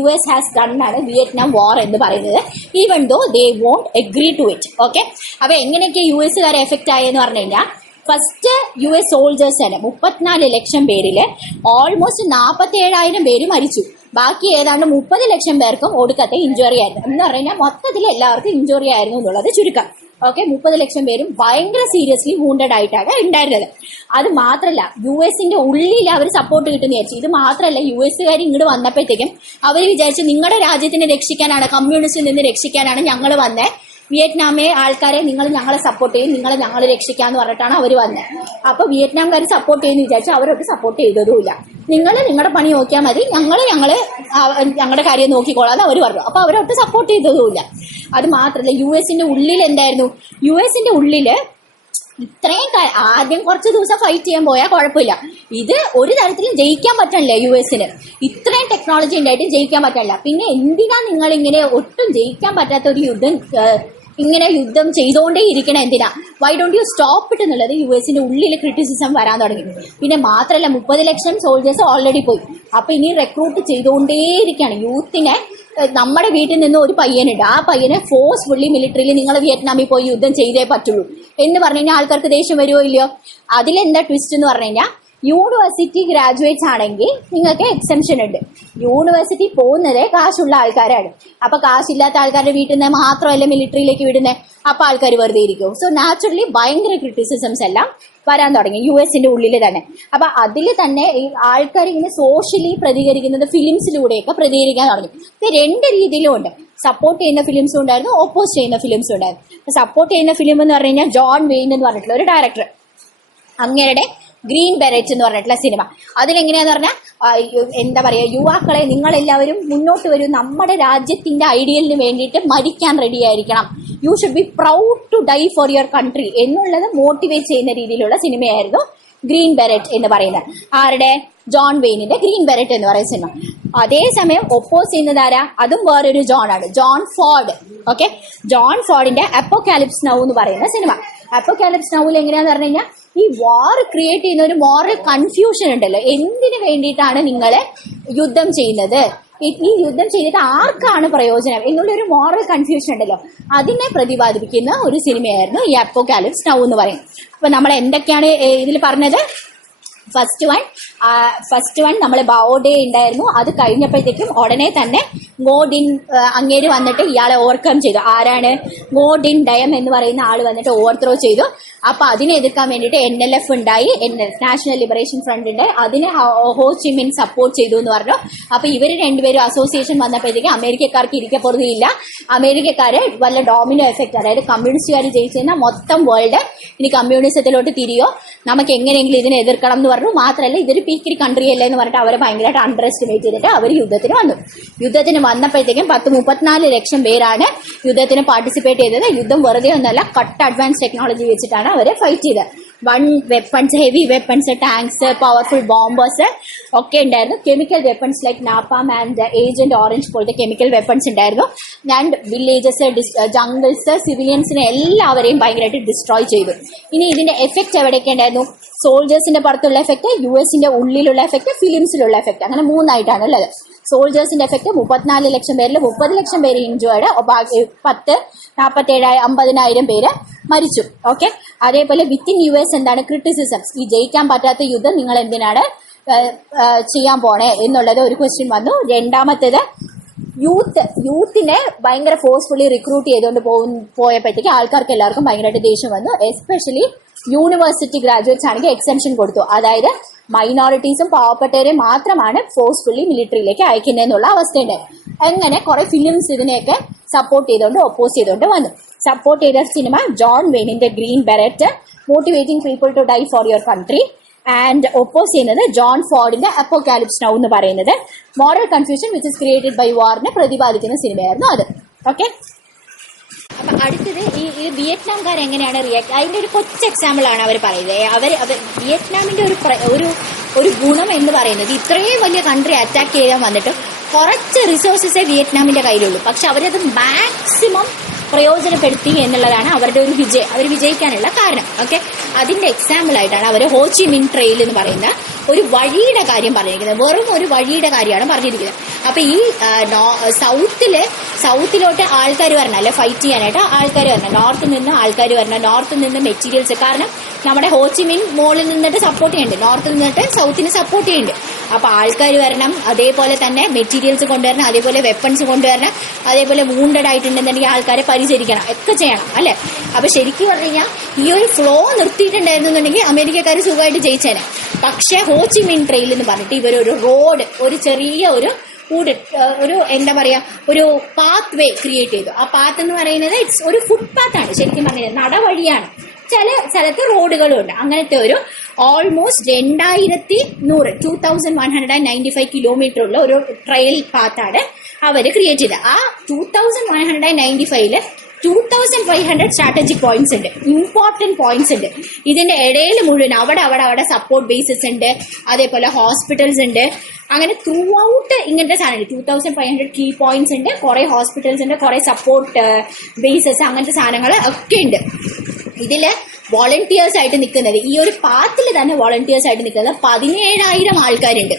US has done ആണ് വിയറ്റ്നാം വാർ എന്ന് പറയുന്നത്, even though they won't agree to it. Okay, അപ്പൊ എങ്ങനെയൊക്കെ US-കാരെ എഫക്ട് ആയെന്ന് പറഞ്ഞു കഴിഞ്ഞാൽ, ഫസ്റ്റ് US സോൾജേഴ്സിന് 34 ലക്ഷം പേരില് ഓൾമോസ്റ്റ് 47,000 പേര് മരിച്ചു. ബാക്കി ഏതാണ്ട് 30 ലക്ഷം പേർക്കും ഒടുക്കത്തെ ഇഞ്ചുറി ആയിരുന്നു. എന്ന് പറഞ്ഞാൽ മൊത്തത്തിൽ എല്ലാവർക്കും ഇഞ്ചുറി ആയിരുന്നു എന്നുള്ളത് ചുരുക്കം. ഓക്കെ, 30 ലക്ഷം പേരും ഭയങ്കര സീരിയസ്ലി വൂണ്ടഡ് ആയിട്ടാണ് ഉണ്ടായിരുന്നത്. അത് മാത്രമല്ല US-ന്റെ ഉള്ളിൽ അവർ സപ്പോർട്ട് കിട്ടുന്ന വിചാരിച്ചു. ഇത് മാത്രമല്ല, US-കാർ ഇങ്ങോട്ട് വന്നപ്പോഴത്തേക്കും അവർ വിചാരിച്ചു നിങ്ങളുടെ രാജ്യത്തിനെ രക്ഷിക്കാനാണ്, കമ്മ്യൂണിസ്റ്റിൽ നിന്ന് രക്ഷിക്കാനാണ് ഞങ്ങൾ വന്നേ, വിയറ്റ്നാമെ ആൾക്കാരെ ഞങ്ങളെ സപ്പോർട്ട് ചെയ്യും, ഞങ്ങൾ രക്ഷിക്കാന്ന് പറഞ്ഞിട്ടാണ് അവർ വന്നത്. അപ്പൊ വിയറ്റ്നാംകാർ സപ്പോർട്ട് ചെയ്യുന്ന വിചാരിച്ചു, അവരൊട്ട് സപ്പോർട്ട് ചെയ്തതുമില്ല. നിങ്ങളുടെ പണി നോക്കിയാൽ മതി, ഞങ്ങളുടെ കാര്യം നോക്കിക്കോളാന്ന് അവർ പറഞ്ഞു. അപ്പൊ അവരൊട്ട് സപ്പോർട്ട് ചെയ്തതുമില്ല. അത് മാത്രമല്ല, US-ന്റെ ഉള്ളിൽ എന്തായിരുന്നു, US-ന്റെ ഉള്ളില് ഇത്രയും ആദ്യം കുറച്ച് ദിവസം ഫൈറ്റ് ചെയ്യാൻ പോയാൽ കുഴപ്പമില്ല, ഇത് ഒരു തരത്തിലും ജയിക്കാൻ പറ്റില്ല. US-ന് ഇത്രയും ടെക്നോളജി ഉണ്ടായിട്ട് ജയിക്കാൻ പറ്റില്ല. പിന്നെ എന്തിനാ നിങ്ങൾ ഇങ്ങനെ ഒട്ടും ജയിക്കാൻ പറ്റാത്ത ഒരു യുദ്ധം ചെയ്തുകൊണ്ടേ ഇരിക്കണം, എന്തിനാ, വൈ ഡോണ്ട് യു സ്റ്റോപ്പ് ഇട്ട് എന്നുള്ളത് US-ന്റെ ഉള്ളിൽ ക്രിറ്റിസിസം വരാൻ തുടങ്ങി. പിന്നെ മാത്രമല്ല, 30 ലക്ഷം സോൾജേഴ്സ് ഓൾറെഡി പോയി. അപ്പൊ ഇനി റിക്രൂട്ട് ചെയ്തുകൊണ്ടേയിരിക്കുകയാണ് യൂത്തിനെ. നമ്മുടെ വീട്ടിൽ നിന്ന് ഒരു പയ്യനുണ്ട്, ആ പയ്യനെ ഫോഴ്സ്ഫുള്ളി മിലിറ്ററിയിൽ നിങ്ങൾ വിയറ്റ്നാമിൽ പോയി യുദ്ധം ചെയ്തേ പറ്റുള്ളൂ എന്ന് പറഞ്ഞു കഴിഞ്ഞാൽ ആൾക്കാർക്ക് ദേഷ്യം വരുമോ ഇല്ലയോ? അതിലെന്താ ട്വിസ്റ്റ് എന്ന് പറഞ്ഞു കഴിഞ്ഞാൽ, യൂണിവേഴ്സിറ്റി ഗ്രാജുവേറ്റ്സ് ആണെങ്കിൽ നിങ്ങൾക്ക് എക്സംഷൻ ഉണ്ട്. യൂണിവേഴ്സിറ്റി പോകുന്നതേ കാശുള്ള ആൾക്കാരാണ്. അപ്പൊ കാശില്ലാത്ത ആൾക്കാരുടെ വീട്ടിൽ നിന്ന് മാത്രമല്ല മിലിറ്ററിയിലേക്ക് വിടുന്നത്. അപ്പൊ ആൾക്കാർ വെറുതെ ഇരിക്കും. സോ നാച്ചുറലി ഭയങ്കര ക്രിറ്റിസിസംസ് എല്ലാം വരാൻ തുടങ്ങി US-ന്റെ ഉള്ളിൽ തന്നെ. അപ്പൊ അതിൽ തന്നെ ഈ ആൾക്കാർ ഇങ്ങനെ സോഷ്യലി പ്രതികരിക്കുന്നത് ഫിലിംസിലൂടെയൊക്കെ പ്രതികരിക്കാൻ തുടങ്ങി. ഇത് രണ്ട് രീതിയിലും ഉണ്ട്. സപ്പോർട്ട് ചെയ്യുന്ന ഫിലിംസും ഉണ്ടായിരുന്നു, ഓപ്പോസ് ചെയ്യുന്ന ഫിലിംസും ഉണ്ടായിരുന്നു. സപ്പോർട്ട് ചെയ്യുന്ന ഫിലിം എന്ന് പറഞ്ഞു കഴിഞ്ഞാൽ ജോൺ വെയിൻ എന്ന് പറഞ്ഞിട്ടുള്ള ഒരു ഡയറക്ടർ, അങ്ങയുടെ ഗ്രീൻ ബെററ്റ് എന്ന് പറഞ്ഞിട്ടുള്ള സിനിമ. അതിലെങ്ങനെയാന്ന് പറഞ്ഞാൽ, എന്താ പറയാ, യുവാക്കളെ നിങ്ങളെല്ലാവരും മുന്നോട്ട് വരും, നമ്മുടെ രാജ്യത്തിന്റെ ഐഡിയലിന് വേണ്ടിയിട്ട് മരിക്കാൻ റെഡി ആയിരിക്കണം, you should be proud to die for your country എന്നുള്ളത് മോട്ടിവേറ്റ് ചെയ്യുന്ന രീതിയിലുള്ള സിനിമയായിരുന്നു ഗ്രീൻ ബെററ്റ് എന്ന് പറയുന്നത്. ആരുടെ? ജോൺ വെയിനിന്റെ ഗ്രീൻ ബെററ്റ് എന്ന് പറയുന്ന സിനിമ. അതേസമയം ഒപ്പോസ് ചെയ്യുന്നത് ആരാ? അതും വേറൊരു ജോൺ ആണ്, ജോൺ ഫോർഡ്. ഓക്കെ, ജോൺ ഫോർഡിന്റെ അപ്പോകാലിപ്സ് നൗ എന്ന് പറയുന്ന സിനിമ. അപ്പോകാലിപ്സ് നൗവിൽ എങ്ങനെയാന്ന് പറഞ്ഞു കഴിഞ്ഞാൽ, ഈ വാർ ക്രിയേറ്റ് ചെയ്യുന്ന ഒരു മോറൽ കൺഫ്യൂഷൻ ഉണ്ടല്ലോ, എന്തിനു വേണ്ടിയിട്ടാണ് നിങ്ങൾ യുദ്ധം ചെയ്യുന്നത്, ഈ യുദ്ധം ചെയ്തിട്ട് ആർക്കാണ് പ്രയോജനം എന്നുള്ളൊരു മോറൽ കൺഫ്യൂഷൻ ഉണ്ടല്ലോ, അതിനെ പ്രതിപാദിപ്പിക്കുന്ന ഒരു സിനിമയായിരുന്നു ഈ അപ്പോകാലിപ്സ് നൗ എന്ന് പറയും. അപ്പൊ നമ്മൾ എന്തൊക്കെയാണ് ഇതിൽ പറഞ്ഞത്? ഫസ്റ്റ് വൺ നമ്മൾ ബാവോ ഡേ ഉണ്ടായിരുന്നു. അത് കഴിഞ്ഞപ്പോഴത്തേക്കും ഉടനെ തന്നെ ഗോഡിൻ അങ്ങേര് വന്നിട്ട് ഇയാളെ ഓവർകം ചെയ്തു. ആരാണ്? ഗോഡിൻ ഡയം എന്ന് പറയുന്ന ആള് വന്നിട്ട് ഓവർത്രോ ചെയ്തു. അപ്പൊ അതിനെ എതിർക്കാൻ വേണ്ടിയിട്ട് NLF ഉണ്ടായി, നാഷണൽ ലിബറേഷൻ ഫ്രണ്ട് ഉണ്ട്, അതിനെ ഹോ ചി മിൻ സപ്പോർട്ട് ചെയ്തു എന്ന് പറഞ്ഞു. അപ്പൊ ഇവര് രണ്ടുപേരും അസോസിയേഷൻ വന്നപ്പോഴത്തേക്കും അമേരിക്കക്കാർക്ക് ഇരിക്കപ്പുറത്തില്ല. അമേരിക്കക്കാര് വല്ല ഡോമിനോ എഫക്ട്, അതായത് കമ്മ്യൂണിസ്റ്റുകാർ ജയിച്ചിരുന്ന മൊത്തം വേൾഡ് ഇനി കമ്മ്യൂണിസത്തിലോട്ട് തിരിയോ, നമുക്ക് എങ്ങനെയെങ്കിലും ഇതിനെ എതിർക്കണം എന്ന് പറഞ്ഞു. മാത്രമല്ല, ഇതൊരു പീക്കിരി കൺട്രി അല്ലേ എന്ന് പറഞ്ഞിട്ട് അവരെ ഭയങ്കരമായിട്ട് അണ്ടർ എസ്റ്റിമേറ്റ് ചെയ്തിട്ട് അവർ യുദ്ധത്തിന് വന്നു. യുദ്ധത്തിന് വന്നപ്പോഴത്തേക്കും 34 ലക്ഷം പേരാണ് യുദ്ധത്തിന് പാർട്ടിസിപ്പേറ്റ് ചെയ്തത്. യുദ്ധം വെറുതെ ഒന്നല്ല, കട്ട് അഡ്വാൻസ് ടെക്നോളജി വെച്ചിട്ടാണ് അവരെ ഫൈറ്റ് ചെയ്തത്. One weapons, heavy weapons, tanks, powerful bombers ഒക്കെ ഉണ്ടായിരുന്നു. Chemical weapons like napalm and agent orange പോലത്തെ കെമിക്കൽ വെപ്പൺസ് ഉണ്ടായിരുന്നു. ആൻഡ് വില്ലേജസ്, ജംഗിൾസ്, സിവിലിയൻസിനെ എല്ലാവരെയും ഭയങ്കരമായിട്ട് ഡിസ്ട്രോയ് ചെയ്തു. ഇനി ഇതിന്റെ എഫക്ട് എവിടെയൊക്കെ ഉണ്ടായിരുന്നു? സോൾജേഴ്സിന്റെ പുറത്തുള്ള എഫക്ട്, US ഉള്ളിലുള്ള എഫക്ട്, ഫിലിംസിലുള്ള എഫക്ട്, അങ്ങനെ 3ആയിട്ടാണ് ഉള്ളത്. സോൾജേഴ്സിന്റെ എഫക്ട് 34 ലക്ഷം പേരിൽ 30 ലക്ഷം പേര് ഇൻജോർഡ്, 10, 47, 50,000 പേര് മരിച്ചു. ഓക്കെ. അതേപോലെ വിത്തിൻ US എന്താണ് ക്രിറ്റിസിസംസ്, ഈ ജയിക്കാൻ പറ്റാത്ത യുദ്ധം നിങ്ങൾ എന്തിനാണ് ചെയ്യാൻ പോണേ എന്നുള്ളത് ഒരു ക്വസ്റ്റ്യൻ വന്നു. രണ്ടാമത്തേത് യൂത്തിനെ ഭയങ്കര ഫോഴ്സ്ഫുള്ളി റിക്രൂട്ട് ചെയ്തുകൊണ്ട് പോയപ്പോഴത്തേക്ക് ആൾക്കാർക്ക് എല്ലാവർക്കും ഭയങ്കരമായിട്ട് ദേഷ്യം വന്നു. എസ്പെഷ്യലി യൂണിവേഴ്സിറ്റി ഗ്രാജുവേറ്റ്സ് ആണെങ്കിൽ എക്സംഷൻ കൊടുത്തു. അതായത് മൈനോറിറ്റീസും പാവപ്പെട്ടവരെയും മാത്രമാണ് ഫോഴ്സ്ഫുള്ളി മിലിറ്ററിയിലേക്ക് അയക്കുന്നതെന്നുള്ള അവസ്ഥയുണ്ട്. അങ്ങനെ കുറെ ഫിലിംസ് ഇതിനെയൊക്കെ സപ്പോർട്ട് ചെയ്തുകൊണ്ട് ഒപ്പോസ് ചെയ്തുകൊണ്ട് വന്നു. സപ്പോർട്ട് ചെയ്ത സിനിമ ജോൺ വെയിനിന്റെ Green Beret, motivating people to die for your country. And oppose ചെയ്യുന്നത് ജോൺ ഫോർഡിന്റെ അപ്പോകാലിപ്സ് നൗ എന്ന് പറയുന്നത് moral confusion which is created by വാറിനെ പ്രതിപാദിക്കുന്ന സിനിമയായിരുന്നു അത്. ഓക്കെ. അപ്പൊ അടുത്തത് ഈ വിയറ്റ്നാംകാർ എങ്ങനെയാണ് റിയാക്ട്, അതിന്റെ ഒരു കൊച്ചു എക്സാമ്പിൾ ആണ് അവർ പറയുന്നത്. അവർ വിയറ്റ്നാമിന്റെ ഒരു ഗുണം എന്ന് പറയുന്നത് ഇത്രയും വലിയ കൺട്രി അറ്റാക്ക് ചെയ്യാൻ വന്നിട്ട് കുറച്ച് റിസോഴ്സസേ വിയറ്റ്നാമിന്റെ കയ്യിലുള്ളൂ. പക്ഷെ അവരത് മാക്സിമം പ്രയോജനപ്പെടുത്തി എന്നുള്ളതാണ് അവരുടെ ഒരു അവർ വിജയിക്കാനുള്ള കാരണം. ഓക്കെ. അതിന്റെ എക്സാമ്പിൾ ആയിട്ടാണ് അവർ ഹോച്ചി മിൻ ട്രെയിൽ എന്ന് പറയുന്ന ഒരു വഴിയുടെ കാര്യം പറഞ്ഞിരിക്കുന്നത്. വെറും ഒരു വഴിയുടെ കാര്യമാണ് പറഞ്ഞിരിക്കുന്നത്. അപ്പൊ ഈ സൗത്തിലോട്ട് ആൾക്കാർ വരണം, അല്ലെ ഫൈറ്റ് ചെയ്യാനായിട്ട് ആൾക്കാർ വരണം, നോർത്തിൽ നിന്ന് ആൾക്കാർ വരണം, നോർത്തിൽ നിന്ന് മെറ്റീരിയൽസ്, കാരണം നമ്മുടെ ഹോച്ചിമിൻ മോളിൽ നിന്നിട്ട് സപ്പോർട്ട് ചെയ്യുന്നുണ്ട്, നോർത്തിൽ നിന്നിട്ട് സൗത്തിന് സപ്പോർട്ട് ചെയ്യുന്നുണ്ട്. അപ്പൊ ആൾക്കാർ വരണം, അതേപോലെ തന്നെ മെറ്റീരിയൽസ് കൊണ്ടുവരണം, അതേപോലെ വെപ്പൺസ് കൊണ്ടുവരണം, അതേപോലെ വൂണ്ടഡ് ആയിട്ടുണ്ടെന്നുണ്ടെങ്കിൽ ആൾക്കാരെ പരിചരിക്കണം, ഒക്കെ ചെയ്യണം, അല്ലെ? അപ്പൊ ശരിക്കും പറഞ്ഞു കഴിഞ്ഞാൽ ഈ ഒരു ഫ്ലോ നിർത്തിയിട്ടുണ്ടായിരുന്നുണ്ടെങ്കിൽ അമേരിക്കക്കാർ സുഖമായിട്ട് ജയിച്ചേനെ. പക്ഷെ ഹോച്ചിമിൻ ട്രെയിൽ എന്ന് പറഞ്ഞിട്ട് ഇവരൊരു റോഡ്, ഒരു ചെറിയ ഒരു എന്താ പറയാ, ഒരു പാത്ത് വേ ക്രിയേറ്റ് ചെയ്തു. ആ പാത്ത് എന്ന് പറയുന്നത് ഒരു ഫുട്പാത്ത് ആണ്, ശരിക്കും പറഞ്ഞത് നടവഴിയാണ്. ചില സ്ഥലത്ത് റോഡുകളും ഉണ്ട്. അങ്ങനത്തെ ഒരു ഓൾമോസ്റ്റ് 2195 കിലോമീറ്റർ ഉള്ള ഒരു ട്രയൽ പാത്താണ് അവർ ക്രിയേറ്റ് ചെയ്തത്. ആ 2195 2500 സ്ട്രാറ്റജിക് പോയിന്റ്സ് ഉണ്ട്, ഇമ്പോർട്ടന്റ് പോയിന്റ്സ് ഉണ്ട്. ഇതിന്റെ ഇടയിൽ മുഴുവൻ അവിടെ സപ്പോർട്ട് ബേസസ് ഉണ്ട്, അതേപോലെ ഹോസ്പിറ്റൽസ് ഉണ്ട്. അങ്ങനെ ത്രൂ ഔട്ട് ഇങ്ങനത്തെ സാധനങ്ങൾ 2500 കീ പോയിന്റ്സ് ഉണ്ട്, കുറെ ഹോസ്പിറ്റൽസ് ഉണ്ട്, കുറെ സപ്പോർട്ട് ബേസസ്, അങ്ങനത്തെ സാധനങ്ങൾ ഒക്കെ ഉണ്ട്. ഇതില് വോളണ്ടിയേഴ്സ് ആയിട്ട് നിൽക്കുന്നത്, ഈ ഒരു പാത്തിൽ തന്നെ വോളണ്ടിയേഴ്സ് ആയിട്ട് നിൽക്കുന്നത് 17,000 ആൾക്കാരുണ്ട്.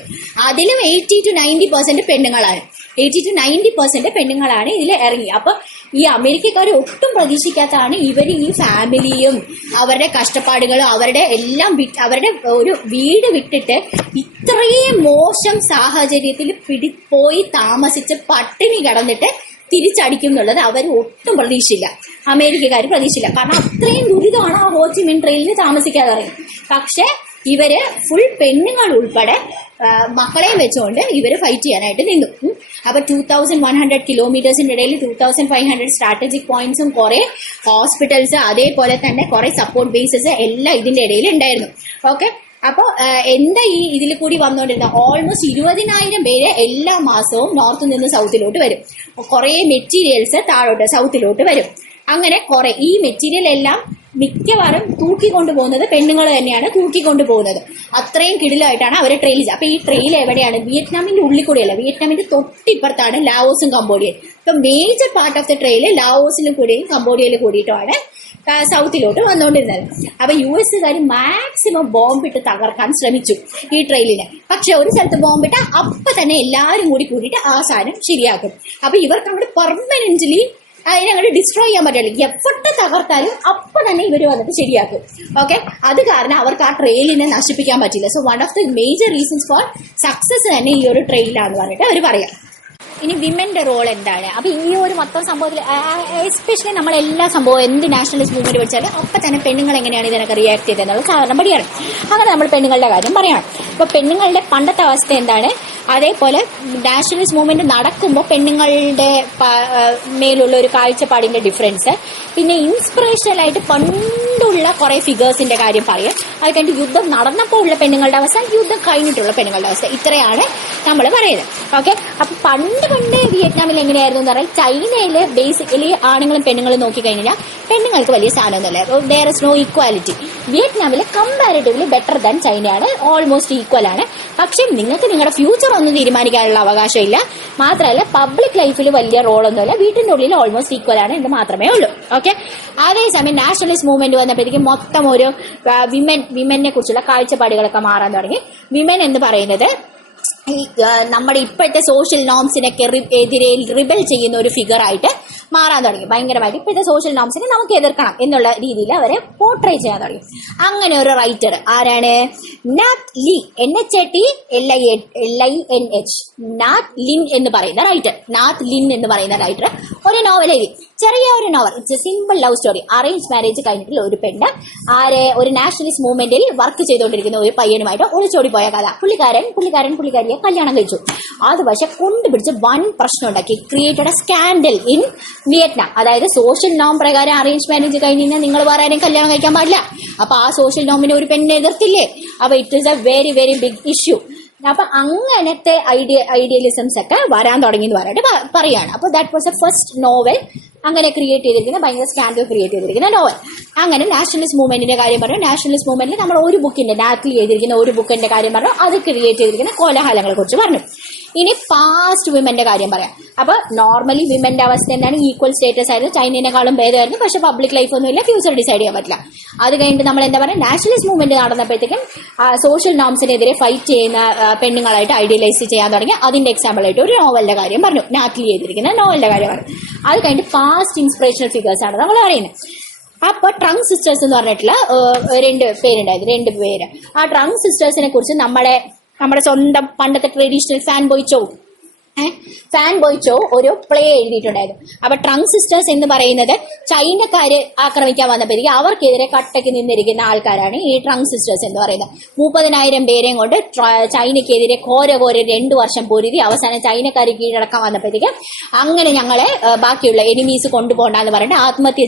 അതിലും 80 to 90% പെണ്ണുങ്ങളാണ്. 80 to 90% പെണ്ണുങ്ങളാണ് ഇതിൽ ഇറങ്ങി. അപ്പൊ ഈ അമേരിക്കക്കാർ ഒട്ടും പ്രതീക്ഷിക്കാത്തതാണ് ഇവർ ഈ ഫാമിലിയും അവരുടെ കഷ്ടപ്പാടുകളും അവരുടെ എല്ലാം അവരുടെ ഒരു വീട് വിട്ടിട്ട് ഇത്രയും മോശം സാഹചര്യത്തിൽ പോയി താമസിച്ച് പട്ടിണി കിടന്നിട്ട് തിരിച്ചടിക്കും എന്നുള്ളത് അവർ ഒട്ടും പ്രതീക്ഷയില്ല, അമേരിക്കക്കാർ പ്രതീക്ഷയില്ല. കാരണം അത്രയും ദുരിതമാണ് ആ ഹോച്ചിമിൻ ട്രെയിലിൽ താമസിക്കാതെ ഇറങ്ങി. പക്ഷെ ഇവര് ഫുൾ പെണ്ണുങ്ങൾ ഉൾപ്പെടെ മക്കളെയും വെച്ചുകൊണ്ട് ഇവര് ഫൈറ്റ് ചെയ്യാനായിട്ട് നിന്നു. അപ്പൊ 2100 കിലോമീറ്റേഴ്സിന്റെ ഇടയിൽ 2500 സ്ട്രാറ്റജിക് പോയിന്റ്സും കുറെ ഹോസ്പിറ്റൽസ്, അതേപോലെ തന്നെ കുറെ സപ്പോർട്ട് ബേസസ് എല്ലാം ഇതിന്റെ ഇടയിൽ ഉണ്ടായിരുന്നു. ഓക്കെ. അപ്പൊ എന്താ ഈ ഇതിൽ കൂടി വന്നുകൊണ്ടിരുന്ന ഓൾമോസ്റ്റ് 20,000 പേര് എല്ലാ മാസവും നോർത്തിൽ നിന്ന് സൗത്തിലോട്ട് വരും. കുറെ മെറ്റീരിയൽസ് താഴോട്ട് സൗത്തിലോട്ട് വരും. അങ്ങനെ കുറെ ഈ മെറ്റീരിയൽ എല്ലാം മിക്കവാറും തൂക്കിക്കൊണ്ടുപോകുന്നത് പെണ്ണുങ്ങൾ തന്നെയാണ് തൂക്കിക്കൊണ്ടുപോകുന്നത്. അത്രയും കിടിലായിട്ടാണ് അവരെ ട്രെയിൽ ചെയ്യുക. അപ്പൊ ഈ ട്രെയിൽ എവിടെയാണ്? വിയറ്റ്നാമിന്റെ ഉള്ളിൽ കൂടിയല്ല, വിയറ്റ്നാമിന്റെ തൊട്ടിപ്പുറത്താണ് ലാവോസും കംബോഡിയയും. ഇപ്പൊ major part of the trail ലാവോസിലും കൂടിയും കംബോഡിയയിലും കൂടിയിട്ടുമാണ് സൗത്തിലോട്ട് വന്നുകൊണ്ടിരുന്നത്. അപ്പൊ US മാക്സിമം ബോംബിട്ട് തകർക്കാൻ ശ്രമിച്ചു ഈ ട്രെയിലിനെ. പക്ഷെ ഒരു സ്ഥലത്ത് ബോംബിട്ട അപ്പൊ തന്നെ എല്ലാവരും കൂടിയിട്ട് ആ സാധനം ശരിയാക്കും. അപ്പൊ ഇവർക്ക് അങ്ങോട്ട് പെർമനന്റ്ലി അതിനെ അങ്ങോട്ട് ഡിസ്ട്രോയ് ചെയ്യാൻ പറ്റില്ല. എവിടെ തകർത്താലും അപ്പൊ തന്നെ ഇവർ വന്നിട്ട് ശരിയാക്കും. ഓക്കെ. അത് കാരണം അവർക്ക് ആ ട്രെയിലിനെ നശിപ്പിക്കാൻ പറ്റില്ല. So one of the major reasons for success തന്നെ ഈ ഒരു ട്രെയിലാന്ന് പറഞ്ഞിട്ട് അവർ പറയാം. ഇനി വിമന്റെ റോൾ എന്താണ്? അപ്പൊ ഈ ഒരു മൊത്തം സംഭവത്തിൽ എസ്പെഷ്യലി നമ്മൾ എല്ലാ സംഭവം എന്ത് നാഷണലിസ്റ്റ് മൂവ്മെന്റ് പഠിച്ചാലും അപ്പൊ തന്നെ പെണ്ണുങ്ങൾ എങ്ങനെയാണ് ഇതിനൊക്കെ റിയാക്ട് ചെയ്തതെന്നുള്ള സാധാരണ പഠിയാണ്. അങ്ങനെ നമ്മൾ പെണ്ണുങ്ങളുടെ കാര്യം പറയണം. ഇപ്പൊ പെണ്ണുങ്ങളുടെ പണ്ടത്തെ അവസ്ഥ എന്താണ്? അതേപോലെ നാഷണലിസ്റ്റ് മൂവ്മെന്റ് നടക്കുമ്പോൾ പെണ്ണുങ്ങളുടെ മേലുള്ള ഒരു കാഴ്ചപ്പാടിന്റെ ഡിഫറൻസ്, പിന്നെ ഇൻസ്പിറേഷണൽ ആയിട്ട് പണ്ട് പണ്ടുള്ള കുറെ ഫിഗേഴ്സിന്റെ കാര്യം പറയാം. അത് കഴിഞ്ഞിട്ട് യുദ്ധം നടന്നപ്പോൾ ഉള്ള പെണ്ണുങ്ങളുടെ അവസ്ഥ, യുദ്ധം കഴിഞ്ഞിട്ടുള്ള പെണ്ണുങ്ങളുടെ അവസ്ഥ. ഇത്രയാണ് നമ്മൾ പറയുന്നത്. ഓക്കെ, അപ്പൊ പണ്ട് വിയറ്റ്നാമിൽ എങ്ങനെയായിരുന്നു എന്ന് പറഞ്ഞാൽ, ചൈനയിൽ ബേസിക്കലി ആണുങ്ങളും പെണ്ണുങ്ങളും നോക്കിക്കഴിഞ്ഞാൽ പെണ്ണുങ്ങൾക്ക് വലിയ സ്ഥാനമൊന്നുമില്ല. There is no equality. വിയറ്റ്നാമിൽ കമ്പാരിറ്റീവ്ലി ബെറ്റർ ദാൻ ചൈനയാണ്, ഓൾമോസ്റ്റ് ഈക്വൽ ആണ്. പക്ഷെ നിങ്ങൾക്ക് നിങ്ങളുടെ ഫ്യൂച്ചർ ഒന്നും തീരുമാനിക്കാനുള്ള അവകാശമില്ല. മാത്രമല്ല പബ്ലിക് ലൈഫിൽ വലിയ റോളൊന്നുമില്ല. വീട്ടിന്റെ ഉള്ളിൽ ഓൾമോസ്റ്റ് ഈക്വൽ ആണ് എന്ന് മാത്രമേ ഉള്ളൂ. ഓക്കെ, അതേസമയം നാഷണലിസ്റ്റ് മൂവ്മെന്റ് വന്നപ്പോഴേക്കും മൊത്തം ഒരു വിമനെ കുറിച്ചുള്ള കാഴ്ചപ്പാടുകളൊക്കെ മാറാൻ തുടങ്ങി. വിമൻ എന്ന് പറയുന്നത് നമ്മുടെ ഇപ്പോഴത്തെ സോഷ്യൽ നോംസിനൊക്കെ എതിരെ റിബൽ ചെയ്യുന്ന ഒരു ഫിഗർ ആയിട്ട് മാറാൻ തുടങ്ങി. ഭയങ്കരമായിട്ട് ഇപ്പോഴത്തെ സോഷ്യൽ നോംസിനെ നമുക്ക് എതിർക്കണം എന്നുള്ള രീതിയിൽ അവരെ പോർട്രേ ചെയ്യാൻ തുടങ്ങി. അങ്ങനെ ഒരു റൈറ്റർ ആരാണ്? നാത്ത് ലി, NHATLINH, നാത്ത് ലിൻ എന്ന് പറയുന്ന റൈറ്റർ. നാത്ത് ലിൻ എന്ന് പറയുന്ന റൈറ്റർ ഒരു നോവൽ എഴുതി, ചെറിയ ഒരു novel. It's A simple love story. Arrange marriage കഴിഞ്ഞിട്ടുള്ള ഒരു പെണ്ണ് ഒരു നാഷണലിസ്റ്റ് മൂവ്മെന്റിൽ വർക്ക് ചെയ്തുകൊണ്ടിരിക്കുന്ന ഒരു പയ്യനുമായിട്ട് ഒളിച്ചോടി പോയ കഥ. പുള്ളിക്കാരിയെ കല്യാണം കഴിച്ചു. അത് പക്ഷെ കൊണ്ടുപിടിച്ച് വൻ പ്രശ്നം ഉണ്ടാക്കി. Created A scandal in Vietnam. അതായത് സോഷ്യൽ നോം പ്രകാരം അറേഞ്ച് മാരേജ് കഴിഞ്ഞ് കഴിഞ്ഞാൽ നിങ്ങൾ വേറെ ആരെയും കല്യാണം കഴിക്കാൻ പാടില്ല. അപ്പൊ ആ സോഷ്യൽ നോമിനെ ഒരു പെണ്ണിനെ എതിർത്തില്ലേ? അപ്പൊ it is a very very big issue. അപ്പൊ അങ്ങനത്തെ ഐഡിയലിസംസ് ഒക്കെ വരാൻ തുടങ്ങി എന്ന് പറഞ്ഞിട്ട് പറയാണ്. അപ്പൊ that was A first novel അങ്ങനെ ക്രിയേറ്റ് ചെയ്തിരിക്കുന്ന, ഭയങ്കര സ്കാൻഡൽ ക്രിയേറ്റ് ചെയ്തിരിക്കുന്ന നോവൽ. അങ്ങനെ നാഷണലിസ്റ്റ് മൂവ്മെന്റിന്റെ കാര്യം പറഞ്ഞു. നാഷണലിസ്റ്റ് മൂവ്മെന്റിൽ നമ്മൾ ഒരു ബുക്കിന്റെ നാറ്റിൽ ചെയ്തിരിക്കുന്ന ഒരു ബുക്കിന്റെ കാര്യം പറഞ്ഞു. അത് ക്രിയേറ്റ് ചെയ്തിരിക്കുന്ന കോലാഹലങ്ങളെ കുറിച്ച് പറഞ്ഞു. ഇനി പാസ്റ്റ് വിമന്റെ കാര്യം പറയാം. അപ്പൊ നോർമലി വിമന്റെ അവസ്ഥ എന്താണ്? ഈക്വൽ സ്റ്റേറ്റസ് ആയിരുന്നു, ചൈനയെക്കാളും ഭേദമായിരുന്നു. പക്ഷെ പബ്ലിക് ലൈഫ് ഒന്നും ഇല്ല, ഫ്യൂച്ചർ ഡിസൈഡ് ചെയ്യാൻ പറ്റില്ല. അത് കഴിഞ്ഞിട്ട് നമ്മൾ എന്താ പറയുക, നാഷണലിസ്റ്റ് മൂവ്മെന്റ് നടന്നപ്പോഴത്തേക്കും സോഷ്യൽ നോംസിനെതിരെ ഫൈറ്റ് ചെയ്യുന്ന പെണ്ണുങ്ങളായിട്ട് ഐഡിയലൈസ് ചെയ്യാൻ തുടങ്ങി. അതിന്റെ എക്സാമ്പിൾ ആയിട്ട് ഒരു നോവലിന്റെ കാര്യം പറഞ്ഞു, നാറ്റിൽ ചെയ്തിരിക്കുന്ന നോവലിന്റെ കാര്യം പറഞ്ഞു. അത് കഴിഞ്ഞിട്ട് പാസ്റ്റ് ഇൻസ്പിറേഷണൽ ഫിഗേഴ്സ് ആണ് നമ്മൾ പറയുന്നത്. അപ്പൊ ട്രങ്ക് സിസ്റ്റേഴ്സ് എന്ന് പറഞ്ഞിട്ടുള്ള രണ്ട് പേര്. ആ ട്രങ്ക് സിസ്റ്റേഴ്സിനെ കുറിച്ച് നമ്മുടെ സ്വന്തം പണ്ടത്തെ ട്രഡീഷണൽ ഫാൻ ബോയ് ചോ ഒരു പ്ലേ എഴുതിയിട്ടുണ്ടായിരുന്നു. അപ്പൊ ട്രങ്ക് സിസ്റ്റേഴ്സ് എന്ന് പറയുന്നത് ചൈനക്കാര് ആക്രമിക്കാൻ വന്നപ്പോഴേക്കും അവർക്കെതിരെ കട്ടയ്ക്ക് നിന്നിരിക്കുന്ന ആൾക്കാരാണ് ഈ ട്രങ്ക് സിസ്റ്റേഴ്സ് എന്ന് പറയുന്നത്. 30,000 പേരെയും കൊണ്ട് ചൈനയ്ക്കെതിരെ ഘോര 2 വർഷം പൊരുതി അവസാനം ചൈനക്കാർ കീഴടക്കാൻ വന്നപ്പോഴത്തേക്കും അങ്ങനെ ഞങ്ങളെ ബാക്കിയുള്ള എനിമീസ് കൊണ്ടുപോകണ്ടെന്ന് പറഞ്ഞിട്ട് ആത്മഹത്യ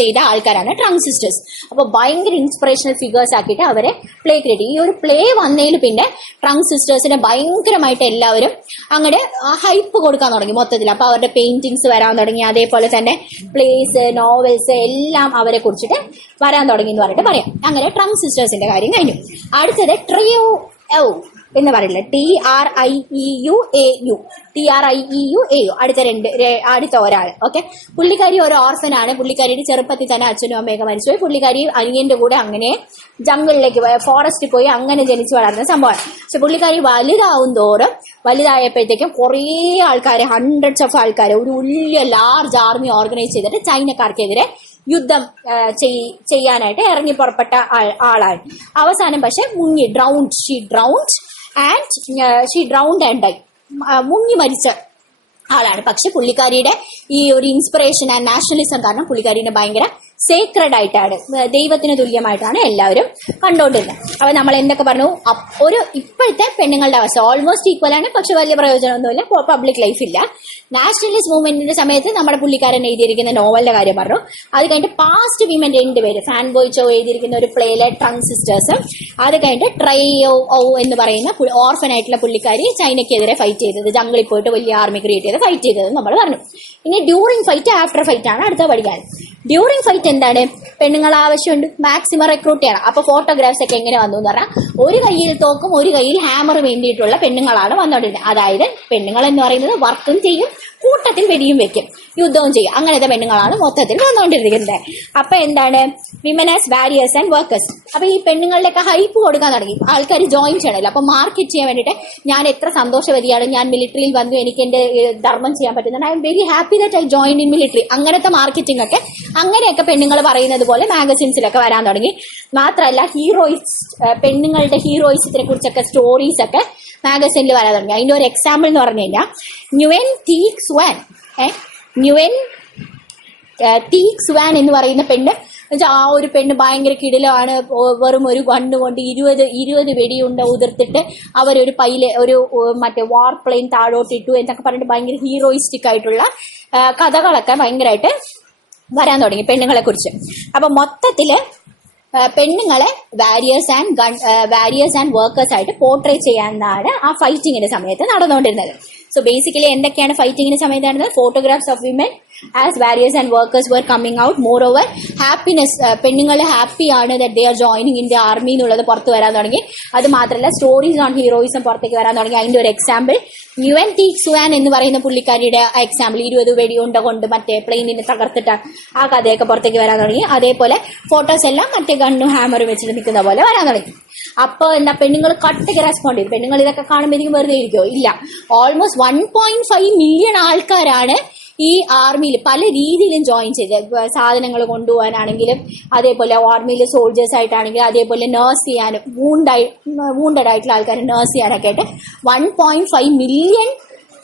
ചെയ്ത ആൾക്കാരാണ് ട്രങ്ക് സിസ്റ്റേഴ്സ്. അപ്പൊ ഭയങ്കര ഇൻസ്പിറേഷണൽ ഫിഗേഴ്സ് ആക്കിയിട്ട് അവരെ പ്ലേ ക്രിയേറ്റ്. ഈ ഒരു പ്ലേ വന്നതിൽ പിന്നെ ട്രങ്ക് സിസ്റ്റേഴ്സിനെ ഭയങ്കരമായിട്ട് എല്ലാവരും അങ്ങനെ ഹൈപ്പ് കൊടുക്കാൻ തുടങ്ങി മൊത്തത്തിൽ. അപ്പൊ അവരുടെ പെയിന്റിങ്സ് വരാൻ തുടങ്ങി, അതേപോലെ തന്നെ പ്ലേസ്, നോവൽസ് എല്ലാം അവരെ കുറിച്ചിട്ട് വരാൻ തുടങ്ങി എന്ന് പറഞ്ഞിട്ട് പറയാം. അങ്ങനെ ട്രങ്ക് സിസ്റ്റേഴ്സിന്റെ കാര്യം കഴിഞ്ഞു. അടുത്തത് ട്രിയോ എന്ന് പറയില്ല, TRIEU. അടുത്ത ഒരാൾ. ഓക്കെ, പുള്ളിക്കാരി ഒരു ഓർഫനാണ്. പുള്ളിക്കാരിയുടെ ചെറുപ്പത്തിൽ തന്നെ അച്ഛനും അമ്മയൊക്കെ മരിച്ചുപോയി. പുള്ളിക്കാരി അനിയന്റെ കൂടെ അങ്ങനെ ജംഗിളിലേക്ക് പോയി, ഫോറസ്റ്റിൽ പോയി അങ്ങനെ ജനിച്ചു വളർന്ന സംഭവമാണ്. പക്ഷെ പുള്ളിക്കാരി വലുതായപ്പോഴത്തേക്കും കുറേ ആൾക്കാർ, ഹൺഡ്രഡ്സ് ഓഫ് ആൾക്കാർ, ഒരു വലിയ ലാർജ് ആർമി ഓർഗനൈസ് ചെയ്തിട്ട് ചൈനക്കാർക്കെതിരെ യുദ്ധം ചെയ്യാനായിട്ട് ഇറങ്ങി പുറപ്പെട്ട ആളാണ്. അവസാനം പക്ഷെ ഷീ ഡ്രൗണ്ട് ആൻഡ് ഡൈ, മുങ്ങി മരിച്ച ആളാണ്. പക്ഷെ പുള്ളിക്കാരിയുടെ ഈ ഒരു ഇൻസ്പിറേഷൻ ആൻഡ് നാഷണലിസം കാരണം പുള്ളിക്കാരിനെ ഭയങ്കര സേക്രഡ് ആയിട്ടാണ്, ദൈവത്തിന് തുല്യമായിട്ടാണ് എല്ലാവരും കണ്ടുകൊണ്ടിരുന്നത്. അപ്പൊ നമ്മൾ എന്തൊക്കെ പറഞ്ഞു, ഒരു ഇപ്പോഴത്തെ പെണ്ണുങ്ങളുടെ അവസ്ഥ ഓൾമോസ്റ്റ് ഈക്വൽ ആണ്, പക്ഷെ വലിയ പ്രയോജനമൊന്നുമില്ല, പബ്ലിക് ലൈഫ് ഇല്ല. നാഷണലിസ്റ്റ് മൂവ്മെന്റിന്റെ സമയത്ത് നമ്മുടെ പുള്ളിക്കാരൻ എഴുതിയിരിക്കുന്ന നോവലിന്റെ കാര്യം പറഞ്ഞു. അത് കഴിഞ്ഞിട്ട് പാസ്റ്റ് വിമൻ 2 പേര്, ഫാൻ ബോയ് ചോ എഴുതിയിരിക്കുന്ന ഒരു പ്ലേയിലെ ട്രങ്ക് സിസ്റ്റേഴ്സ്. അത് കഴിഞ്ഞിട്ട് ട്രൈയോ എന്ന് പറയുന്ന ഓർഫൻ ആയിട്ടുള്ള പുള്ളിക്കാരി ചൈനയ്ക്കെതിരെ ഫൈറ്റ് ചെയ്തത്, ജംഗിളിൽ പോയിട്ട് വലിയ ആർമി ക്രിയേറ്റ് ചെയ്ത് ഫൈറ്റ് ചെയ്തത് നമ്മൾ പറഞ്ഞു. ഇനി ഡ്യൂറിംഗ് ഫൈറ്റ്, ആഫ്റ്റർ ഫൈറ്റ് ആണ് അടുത്ത പഠിക്കാൻ. ഡ്യൂറിംഗ് ഫൈറ്റ് എന്താണ്? പെണ്ണുങ്ങൾ ആവശ്യമുണ്ട്, മാക്സിമം റിക്രൂട്ട് ചെയ്യണം. അപ്പൊ ഫോട്ടോഗ്രാഫ്സ് ഒക്കെ എങ്ങനെ വന്നു എന്ന് പറഞ്ഞാൽ, ഒരു കയ്യിൽ തോക്കും ഒരു കയ്യിൽ ഹാമർ വേണ്ടിയിട്ടുള്ള പെണ്ണുങ്ങളാണ് വന്നോണ്ടിരുന്നത്. അതായത് പെണ്ണുങ്ങൾ എന്ന് പറയുന്നത് വർക്കും ചെയ്യും, കൂട്ടത്തിൽ വെടിയും വെക്കും, യുദ്ധവും ചെയ്യും. അങ്ങനത്തെ പെണ്ണുങ്ങളാണ് മൊത്തത്തിൽ വന്നുകൊണ്ടിരിക്കുന്നത്. അപ്പൊ എന്താണ്, women as warriors and workers. അപ്പൊ ഈ പെണ്ണുങ്ങളിലൊക്കെ ഹൈപ്പ് കൊടുക്കാൻ തുടങ്ങി, ആൾക്കാർ ജോയിൻ ചെയ്യണമല്ലോ. അപ്പൊ മാർക്കറ്റ് ചെയ്യാൻ വേണ്ടിയിട്ട് ഞാൻ എത്ര സന്തോഷവതിയാണ്, ഞാൻ മിലിറ്ററിയിൽ വന്നു, എനിക്ക് എന്റെ ധർമ്മം ചെയ്യാൻ പറ്റുന്നുണ്ട്, I am very happy that I join in military. അങ്ങനത്തെ മാർക്കറ്റിംഗ് ഒക്കെ അങ്ങനെയൊക്കെ പെണ്ണുങ്ങൾ പറയുന്നത് പോലെ മാഗസിൻസിലൊക്കെ വരാൻ തുടങ്ങി. മാത്രമല്ല പെണ്ണുങ്ങളുടെ ഹീറോയിസത്തിനെ കുറിച്ചൊക്കെ സ്റ്റോറീസ് ഒക്കെ മാഗസിനിൽ വരാൻ തുടങ്ങി. അതിന്റെ ഒരു എക്സാമ്പിൾ എന്ന് പറഞ്ഞു കഴിഞ്ഞാൽ ന്യൂൻ തീക് സ്വാൻ എന്ന് പറയുന്ന പെണ്ണ്, ആ ഒരു പെണ്ണ് ഭയങ്കര കിടിലാണ്. വെറും ഒരു കണ്ണുകൊണ്ട് 20 വെടിയുണ്ട ഉതിർത്തിട്ട് അവരൊരു മറ്റേ വാർ പ്ലെയിൻ താഴോട്ടിട്ടു എന്നൊക്കെ പറഞ്ഞിട്ട് ഭയങ്കര ഹീറോയിസ്റ്റിക് ആയിട്ടുള്ള കഥകളൊക്കെ ഭയങ്കരമായിട്ട് വരാൻ തുടങ്ങി പെണ്ണുങ്ങളെ കുറിച്ച്. അപ്പൊ മൊത്തത്തില് പെണ്ണുങ്ങളെ വാരിയേഴ്സ് ആൻഡ് വർക്കേഴ്സ് ആയിട്ട് പോർട്രേറ്റ് ചെയ്യാനാണ് ആ ഫൈറ്റിങ്ങിന്റെ സമയത്ത് നടന്നുകൊണ്ടിരുന്നത്. സോ ബേസിക്കലി എന്തൊക്കെയാണ് ഫൈറ്റിങ്ങിന്റെ സമയത്ത് നടന്നത്? Photographs of women as warriors and workers were coming out. Moreover happiness, പെണ്ണുങ്ങൾ ഹാപ്പിയാണ് that they are joining in the army എന്നുള്ളത് പുറത്ത് വരാൻ തുടങ്ങി. അത് മാത്രമല്ല സ്റ്റോറീസ് ഓൺ ഹീറോയിസം പുറത്തേക്ക് വരാൻ തുടങ്ങി. അതിന്റെ ഒരു എക്സാമ്പിൾ യുവൻ ടി സുവാൻ എന്ന് പറയുന്ന പുള്ളിക്കാരിയുടെ എക്സാമ്പിൾ, 20 വെടിയുണ്ട കൊണ്ട് മറ്റേ പ്ലെയിനിനെ തകർത്തിട്ട ആ കഥയൊക്കെ പുറത്തേക്ക് വരാൻ തുടങ്ങി. അതേപോലെ ഫോട്ടോസ് എല്ലാം മറ്റേ ഗണ്ണും ഹാമറും വെച്ചിട്ട് നിൽക്കുന്ന പോലെ വരാൻ തുടങ്ങി. അപ്പൊ എന്താ, പെണ്ണുങ്ങൾ കട്ടയ്ക്ക് റെസ്പോണ്ട് ചെയ്തു. പെണ്ണുങ്ങൾ ഇതൊക്കെ കാണുമ്പോഴേക്കും വെറുതെ ഇരിക്കുമോ? ഇല്ല. ഓൾമോസ്റ്റ് 1.5 മില്യൺ ആൾക്കാരാണ് ഈ ആർമിയിൽ പല രീതിയിലും ജോയിൻ ചെയ്ത്. സാധനങ്ങൾ കൊണ്ടുപോകാനാണെങ്കിലും, അതേപോലെ ആർമിയിൽ സോൾജേഴ്സ് ആയിട്ടാണെങ്കിലും, അതേപോലെ നേഴ്സ് ചെയ്യാനും, വൂണ്ടഡ് ആയിട്ടുള്ള ആൾക്കാരെ നേഴ്സ് ചെയ്യാനൊക്കെ ആയിട്ട് 1.5 മില്യൺ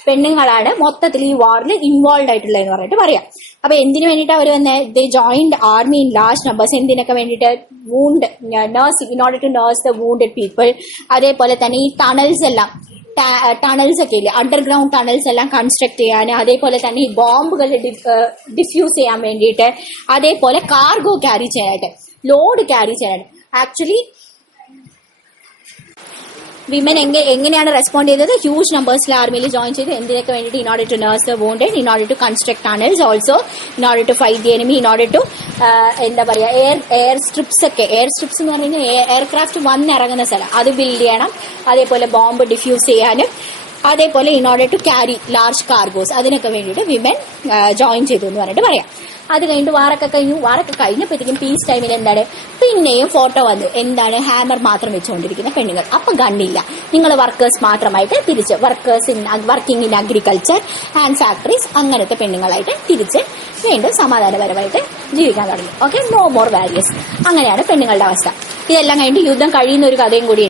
പെണ്ണുങ്ങളാണ് മൊത്തത്തിൽ ഈ വാറിൽ ഇൻവോൾവ് ആയിട്ടുള്ളതെന്ന് പറഞ്ഞിട്ട് പറയാം. അപ്പൊ എന്തിനു വേണ്ടിയിട്ട് അവർ വന്ന് they joined army in large numbers. എന്തിനൊക്കെ വേണ്ടിയിട്ട്? In order to nurse the wounded people. അതേപോലെ തന്നെ ഈ ടണൽസ് ഒക്കെ ഇല്ലേ, അണ്ടർഗ്രൗണ്ട് ടണൽസ് എല്ലാം കൺസ്ട്രക്ട് ചെയ്യാൻ, അതേപോലെ തന്നെ ഈ ബോംബുകൾ ഡിഫ്യൂസ് ചെയ്യാൻ വേണ്ടിയിട്ട്, അതേപോലെ കാർഗോ ക്യാരി ചെയ്യാനായിട്ട്, ലോഡ് ക്യാരി ചെയ്യാനായിട്ട്. ആക്ച്വലി വിമൻ എങ്ങനെയാണ് റെസ്പോണ്ട് ചെയ്തത്? ഹ്യൂജ് നമ്പേഴ്സിൽ ആർമിയിൽ ജോയിൻ ചെയ്ത്. എന്തിനൊക്കെ വേണ്ടിയിട്ട്? In order to nurse the wounded, in order to construct tunnels, also in order to fight the enemy, in order to എന്താ പറയാ എയർ സ്ട്രിപ്സ് എന്ന് പറഞ്ഞു കഴിഞ്ഞാൽ എയർക്രാഫ്റ്റ് വന്നിറങ്ങുന്ന സ്ഥലം അത് ബിൽഡ് ചെയ്യണം. അതേപോലെ ബോംബ് ഡിഫ്യൂസ് ചെയ്യാനും, അതേപോലെ in order to carry large cargoes, അതിനൊക്കെ വേണ്ടിയിട്ട് വിമൻ ജോയിൻ ചെയ്തു എന്ന് പറഞ്ഞിട്ട് പറയാം. അത് കഴിഞ്ഞിട്ട് വാറൊക്കെ കഴിഞ്ഞപ്പോഴത്തേക്കും പീസ് ടൈമിൽ എന്താണ്, പിന്നെയും ഫോട്ടോ വന്നു. എന്താണ്? ഹാമർ മാത്രം വെച്ചുകൊണ്ടിരിക്കുന്ന പെണ്ണുങ്ങൾ. അപ്പൊ ഗണ്ണില്ല, നിങ്ങൾ വർക്കേഴ്സ് മാത്രമായിട്ട് തിരിച്ച് working in agriculture and factories, അങ്ങനത്തെ പെണ്ണുങ്ങളായിട്ട് തിരിച്ച് വീണ്ടും സമാധാനപരമായിട്ട് ജീവിക്കാൻ തുടങ്ങി. Okay, no more warriors. അങ്ങനെയാണ് പെണ്ണുങ്ങളുടെ അവസ്ഥ. ഇതെല്ലാം കഴിഞ്ഞിട്ട് യുദ്ധം കഴിയുന്ന ഒരു കഥയും കൂടി